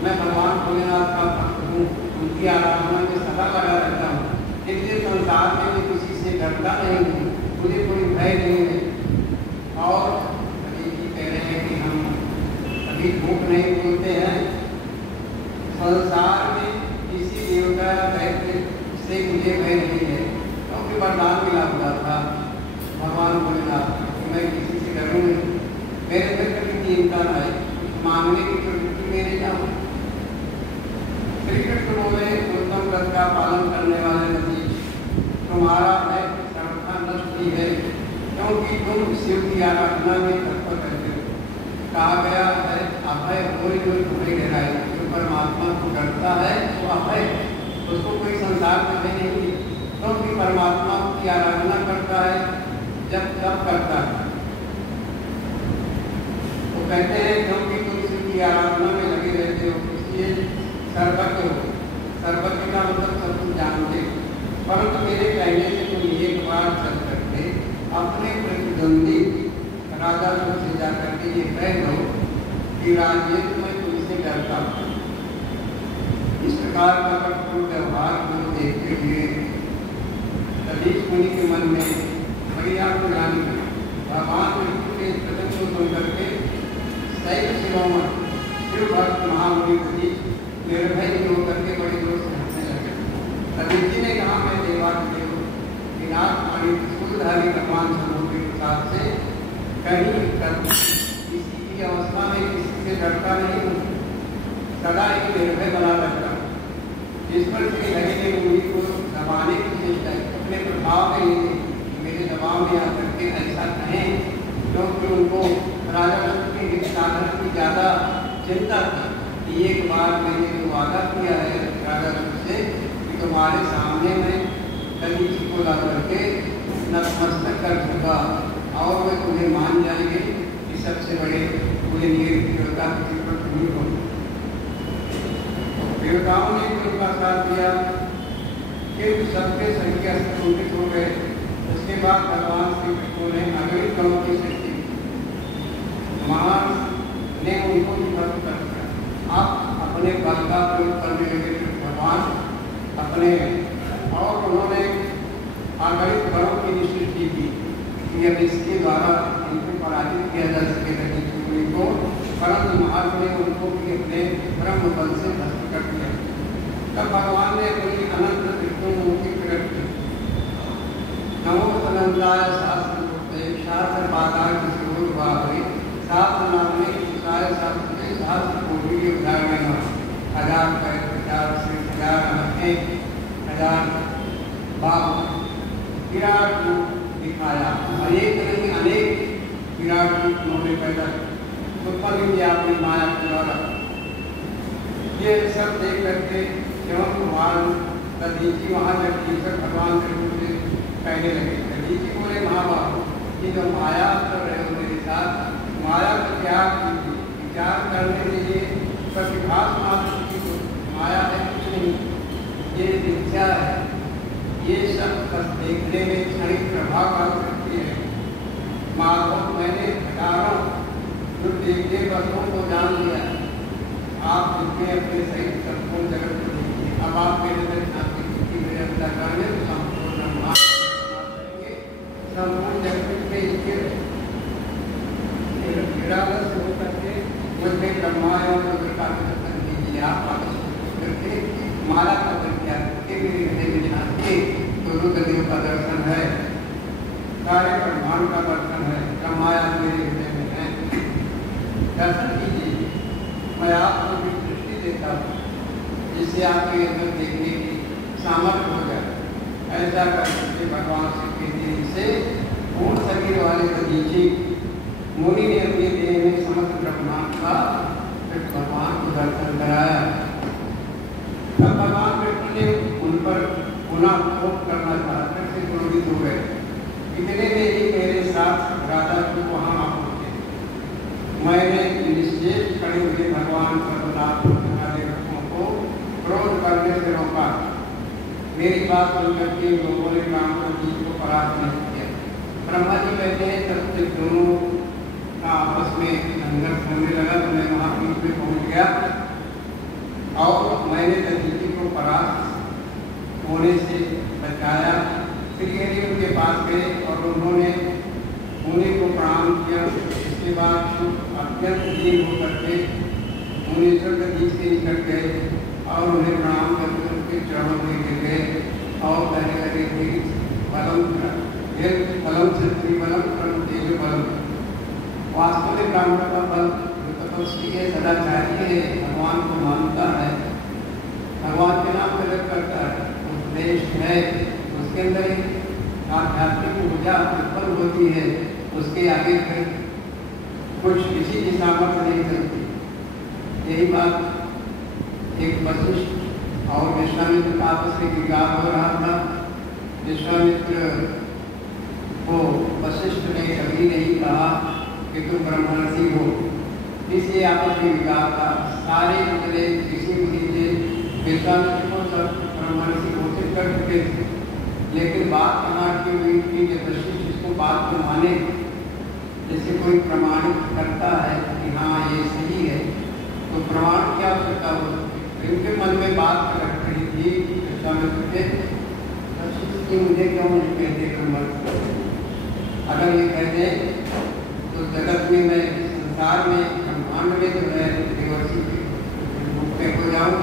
मैं भगवान भोलेनाथ का भक्त हूँ, उनकी आराधना में सदा लगा रहता हूँ, इसलिए संसार में भी किसी से डरता नहीं हूँ, मुझे कोई भय नहीं है। और जी कह रहे हैं कि हम कभी झूठ नहीं बोलते हैं। संसार में किसी देवता दैत्य से मुझे भय नहीं है, क्योंकि वरदान मिला हुआ था भगवान भोलेनाथ कि मैं किसी से डरूँ नहीं, मेरे में कभी चिंता न आए, मांगने की प्रवृत्ति मेरे जाऊँ। श्री कृष्ण बोले उत्तम व्रत का पालन करने वाले नतीज, तुम्हारा भय सर्वथा नष्ट ही है, क्योंकि तुम शिव की आराधना में तत्पर रहते हो। कहा गया है अभय कोई कोई तुम्हें डराए, जो परमात्मा को डरता है वो अभय, उसको कोई संसार में भय नहीं है, क्योंकि परमात्मा की आराधना करता है जब तब करता है। वो कहते हैं क्योंकि तुम शिव की आराधना में लगे रहते हो, इसलिए सर्वज्ञ हो। सर्वज्ञ का मतलब सब कुछ जानते हो, परंतु मेरे कहने से तुम एक बार चल करके अपने प्रतिद्वंदी राजा से जाकर के ये कह दो कि राज्य मैं तुमसे डरता हूँ। इस प्रकार का कठोर व्यवहार को देखते हुए सतीश मुनि के मन में बड़ी आत्मज्ञानी भगवान विष्णु के प्रसंग को सुन करके शैव शिरोमण शिव भक्त महामुनि सतीश निर्भय होकर के बड़ी जोर से हंसने लगे। सतीश जी ने कहा मैं देवादेव विनाशकारी सूर्यधारी भगवान शंभु के प्रसाद से कहीं किसी की अवस्था में किसी से डरता नहीं हूँ, सदा एक निर्भय बना रहता हूँ। जिस पर श्री हरि ने मुनि को दबाने की चेष्टा अपने प्रभाव में लिए मेरे दबाव में आकर के ऐसा कहें, क्योंकि उनको राजा के साधन की ज़्यादा चिंता थी। एक बार मैंने जो वादा किया है राजा से कि तुम्हारे सामने मैं कभी जी को ला करके नतमस्तक कर दूंगा और वे तुम्हें मान जाएंगे कि सबसे बड़े मुझे देवता की नहीं हो। देवताओं ने उनका साथ दिया, किंतु सबके संख्या से कुंठित हो गए। उसके बाद भगवान श्री कृष्ण ने अगणित गणों की सृष्टि महान ने उनको विभक्त कर दिया। आप अपने बल का प्रयोग करने लगे भगवान अपने, और उन्होंने अगणित गणों की सृष्टि की कि अब इसके द्वारा इनको पराजित किया जा सकेगा किसी को, परंतु महात्मा ने उनको भी अपने ब्रह्म बल से भस्म कर दिया। तब भगवान ने अपनी अनंत त्रिकोणमुखी प्रकट की। नमो अनंताय शास्त्र शास्त्र पादार किशोर भावे शास्त्र नामने शिवाय शास्त्र के शास्त्र कोटि के उदाहरण हजार पैर 50 से 1000 हजार बाप विराट रूप दिखाया। अनेक नहीं अनेक विराट रूप उन्होंने पैदा उत्पन्न किया अपनी माया के द्वारा। ये सब देख करके एवं भगवान दधीची वहाँ जब ईश्वर भगवान कृष्ण से कहने लगे, दधीची बोले महाबाबू ये जो माया कर रहे हो मेरे साथ, माया को त्याग कीजिए, विचार करने के लिए प्रतिभास मात्र की माया है, कुछ नहीं, ये मिथ्या है, ये सब बस देखने में क्षणिक प्रभाव आ सकती है। माधव मैंने हजारों जो देखते वस्तुओं को जान लिया, आप जितने अपने सही संपूर्ण जगत को देखिए, अब आप मेरे अंदर शांति की मेरे अंदर करने तो संपूर्ण ब्रह्मांड संपूर्ण जगत में इसके निरालस होकर के मुझे ब्रह्मा एवं रुद्र का दर्शन कीजिए। आप करके माला का त्याग करके मेरे हृदय में झांके तो रुद्रदेव का दर्शन है, सारे ब्रह्मांड का दर्शन है, ब्रह्माया मेरे हृदय में है, दर्शन कीजिए। मैं आपको भी दृष्टि देता हूँ जिससे आपके अंदर देखने की सामर्थ्य हो जाए। ऐसा करके भगवान श्री कृष्ण से पूर्ण शरीर वाले दधीची मुनि ने अपने देह में समस्त ब्रह्मांड का भगवान को दर्शन कराया। तब भगवान कृष्ण ने उन पर पुनः भोग करना था, फिर से क्रोधित हो गए। इतने में ही मेरे साथ राधा को वहाँ आ पहुँचे। मैंने निश्चेष खड़े हुए भगवान सर्वनाथ को क्रोध करने से रोका। मेरी बात सुनकर के लोगों ने ब्राह्मण जी को परास्त नहीं किया। ब्रह्मा जी कहते हैं तब से दोनों का आपस में संघर्ष होने लगा, तो मैं वहाँ बीच में पहुँच गया और मैंने दधीची को परास्त होने से बचाया। श्री हरि उनके पास गए और उन्होंने मुनि को प्रणाम किया। इसके बाद अत्यंत दीन होकर के मुनीश्वर दधीच के निकट गए और उन्हें प्रणाम करके उनके चरणों में गिर गए और कहने लगे बलम से त्रिबलम कर्म तेज बलम। वास्तव में ब्राह्मण का बल तपस्वी है, सदाचारी है, भगवान को मानता है, भगवान के नाम प्रकट करता है, उपदेश है, उसके अंदर एक आध्यात्मिक ऊर्जा उत्पन्न होती है, उसके आगे फिर कुछ किसी की सामर्थ्य नहीं चलती। यही बात एक वशिष्ठ और विश्वामित्र का आपस में विवाद हो रहा था। विश्वामित्र को वशिष्ठ ने कभी नहीं कहा कि तुम ब्रह्मर्षि हो, इसलिए आपस में विवाद था। सारे जितने ऋषि मुनि थे विश्वामित्र को सब ब्रह्मर्षि घोषित कर चुके थे, लेकिन बात कहाँ की हुई थी कि वशिष्ठ इसको बात को माने, जैसे कोई प्रमाणित करता है कि हाँ ये सही है, तो प्रमाण क्या करता हो। इनके मन में बात रख रही थी विश्वामित्र के, कि मुझे क्यों नहीं कहते ब्रह्मर्षि। अगर ये कह दें तो जगत में मैं संसार में ब्रह्मांड में जो है देवर्षि के रूप में हो जाऊँ,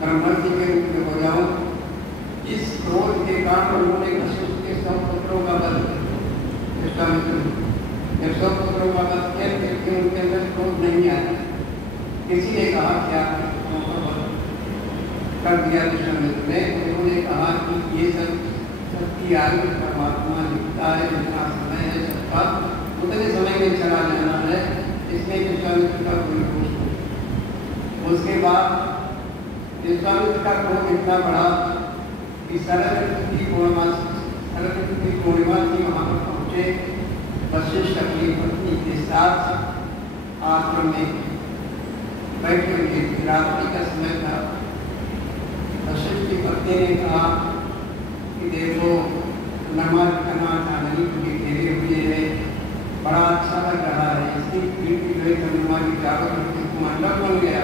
ब्रह्मर्षि के रूप में हो जाऊँ। इस क्रोध के कारण उन्होंने वशिष्ठ के 100 पुत्रों का वध किया। विश्वामित्र जब 100 पुत्रों का वध किया फिर उनके अंदर क्रोध नहीं आया। किसी ने कहा क्या कर दिया विश्वामित्र ने, उन्होंने कहा कि ये सब सबकी आयु परमात्मा लिखता है, जितना समय है सबका उतने समय में चला जाना है, इसमें विश्वामित्र का कोई दोष नहीं। उसके बाद विश्वामित्र का क्रोध इतना बड़ा कि शरद ऋतु की पूर्णिमा थी, वहाँ पर पहुँचे। वशिष्ठ अपनी पत्नी के साथ आश्रम में बैठे हुए, रात्रि का समय था। वशिष्ठ की पत्नी ने कहा कि देखो नमक चांदनी को घेरे हुए है, बड़ा अच्छा लग रहा है, इसकी पीठ की गई चंद्रमा की चारों तरफ मंडप बन गया।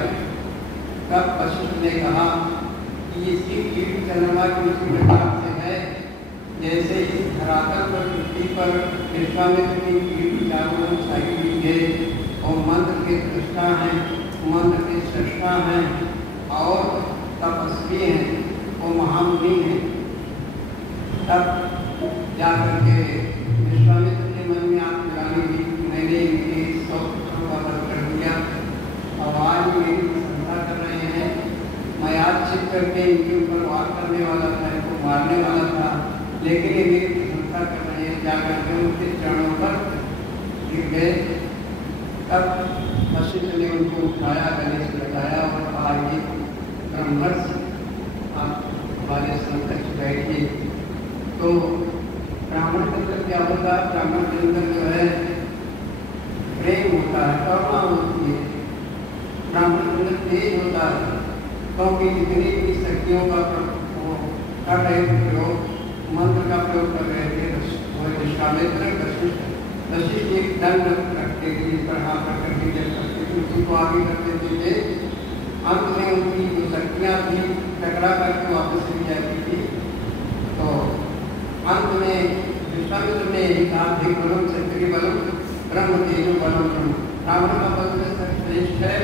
तब वशिष्ठ ने कहा कि इसकी पीठ चंद्रमा की उसी प्रकार से है जैसे इस धरातल पर पृथ्वी पर विश्वामित्र की पीठ चारों ओर छाई हुई है और मंत्र के दृष्टा हैं, मंत्र के सृष्टा हैं और तपस्वी हैं, वो महामुनि हैं। तब जाकर के विश्वामित्र के मन में आग लगानी हुई कि मैंने इनके 100 पुत्रों का वध कर दिया और आज मेरी प्रशंसा कर रहे हैं। मैं आज छिप करके इनके ऊपर वार करने वाला था, इनको मारने वाला था, लेकिन ये मेरी प्रशंसा कर रहे हैं। जाकर के उनके चरणों पर गिर गए। तब वशिष्ठ ने उनको उठाया, गले से लगाया और कहा ये ब्रह्मर्षि हमारे संकट बैठिए। तो ब्राह्मण के अंदर क्या होता है? ब्राह्मण के अंदर जो है प्रेम होता है, करुणा होती है, ब्राह्मण के अंदर तेज होता है, क्योंकि जितनी भी शक्तियों का कर रहे प्रयोग, मंत्र का प्रयोग कर रहे थे विश्वामित्र वशिष्ठ एक दंड रखते थे, इस पर हाथ रख करके जब करते थे उसी को आगे कर देते थे। अंत में उनकी जो शक्तियाँ थी टकरा करके वापस ली जाती थी। तो अंत में विश्वामित्र ने यही कहा, थे बलम क्षत्रिय बलम ब्रह्म तेजो बलम ब्रह्म, ब्राह्मण का बल में श्रेष्ठ है।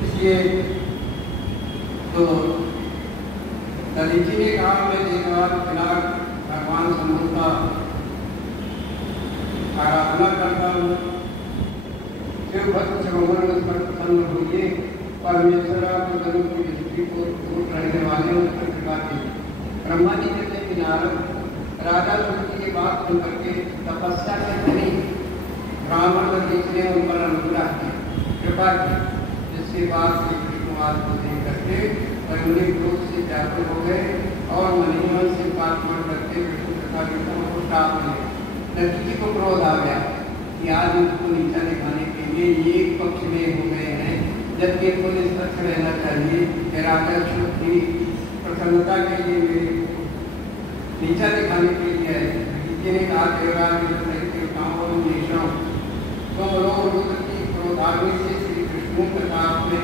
इसलिए तो दधीचि ने कहा, मैं देखा बिना भगवान शंभु का आराधना करता हूँ, शिव भक्त श्रवण उस पर प्रसन्न होइए, परमेश्वर आपको धर्म की दृष्टि को दूर रहने वाले उस पर कृपा की। ब्रह्मा जी ने नारद राजा सुरति की बात सुन करके तपस्या से बनी ब्राह्मण दधीचि ने उन पर अनुग्रह की, कृपा की, जिसके बाद श्री कृष्णवाद को देख करके वैज्ञानिक रूप से व्याकुल हो गए और मन से बात करके विष्णु तथा विष्णु को श्राप मिले। दधीचि को क्रोध आ गया कि आज इनको नीचा दिखाने के लिए एक पक्ष में हो गए हैं, जबकि इनको निष्पक्ष रहना चाहिए। राजा की प्रसन्नता के लिए मेरे नीचा दिखाने के लिए दधीचि ने कहा, देवराज देवताओं और देशों तुम लोग रुद्र की क्रोधाग्नि से श्री कृष्ण तथा अपने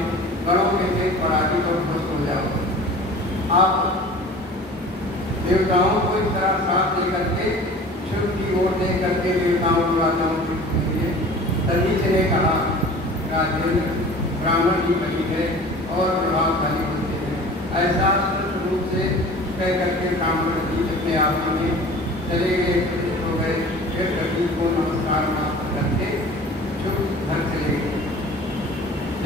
गणों के से पराजित और ध्वस्त हो जाओ। आप देवताओं को इस तरह साथ लेकर के शिव की ओर दे करके देवताओं को राजाओं के लिए दधीचि ने कहा, राजेंद्र ब्राह्मण की बलि है और प्रभावशाली होते हैं। ऐसा स्पष्ट रूप से कह करके ब्राह्मण दधीचि अपने आप में चले गए, प्रतीत हो गए। फिर दधीचि को नमस्कार करके चुप घर चले गए।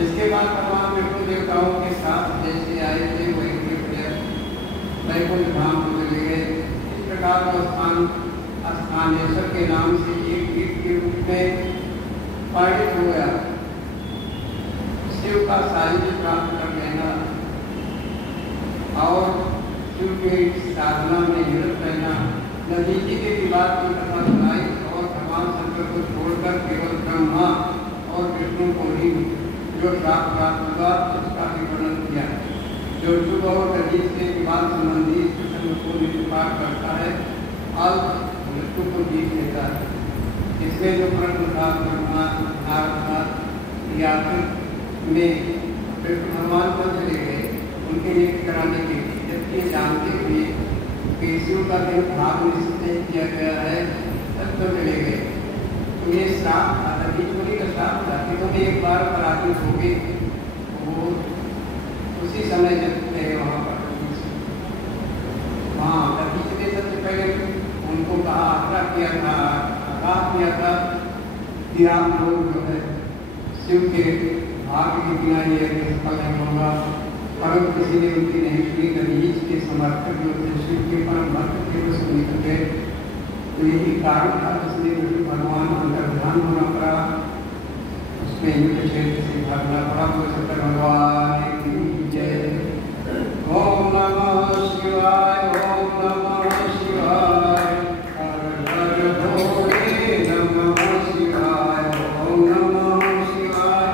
इसके बाद भगवान विष्णु देवताओं के साथ जैसे आए थे वही वैकुंठ धाम को चले गए। इस प्रकार वो स्थानेश्वर के नाम से एक गीत के रूप में पारित हो गया। शिव का साहित्य प्राप्त कर लेना और शिव की साधना में निरत रहना। दधीचि के विवाद की कथा सुनाई और भगवान शंकर को छोड़कर केवल ब्रह्मा और विष्णु को ही जो श्राप प्राप्त हुआ उसका भी वर्णन किया। जो शुभ और दधीचि के विवाद संबंधी प्रसंग को निरूपार करता है और मृत्यु को जीत लेता है। इसमें जो प्रश्न था ब्रह्मा में विष्णु भगवान को चले गए उनके लिए कराने के लिए, जबकि जानते हुए कि शिव का दिन भाग निश्चित किया गया है, तब तो चले गए। तो ये श्राप था, दधीचि का श्राप था कि तुम एक बार पराजित हो गए। वो उसी समय जब थे वहाँ पर दधीचि ने सबसे पहले उनको कहा, आग्रह किया था, आगाह किया था कि आप लोग जो है शिव के भाग्य के बिना ये सफल नहीं होगा, परंतु किसी ने उनकी नहीं सुनी। दधीचि के समर्थक जो थे शिव के परम भक्त थे वो सुनी थे। तो यही कारण था जिसलिए विष्णु भगवान अंतर्धान होना पड़ा, उसमें युद्ध क्षेत्र से भागना पड़ा। तो शंकर भगवान की जय। ओम नमः शिवाय, ओम नमः शिवाय, हर हर भोले नमः शिवाय, ओम नमः शिवाय,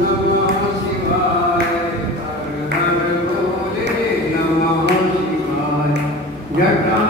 नमः शिवाय, हर हर भोले नमः शिवाय। जटा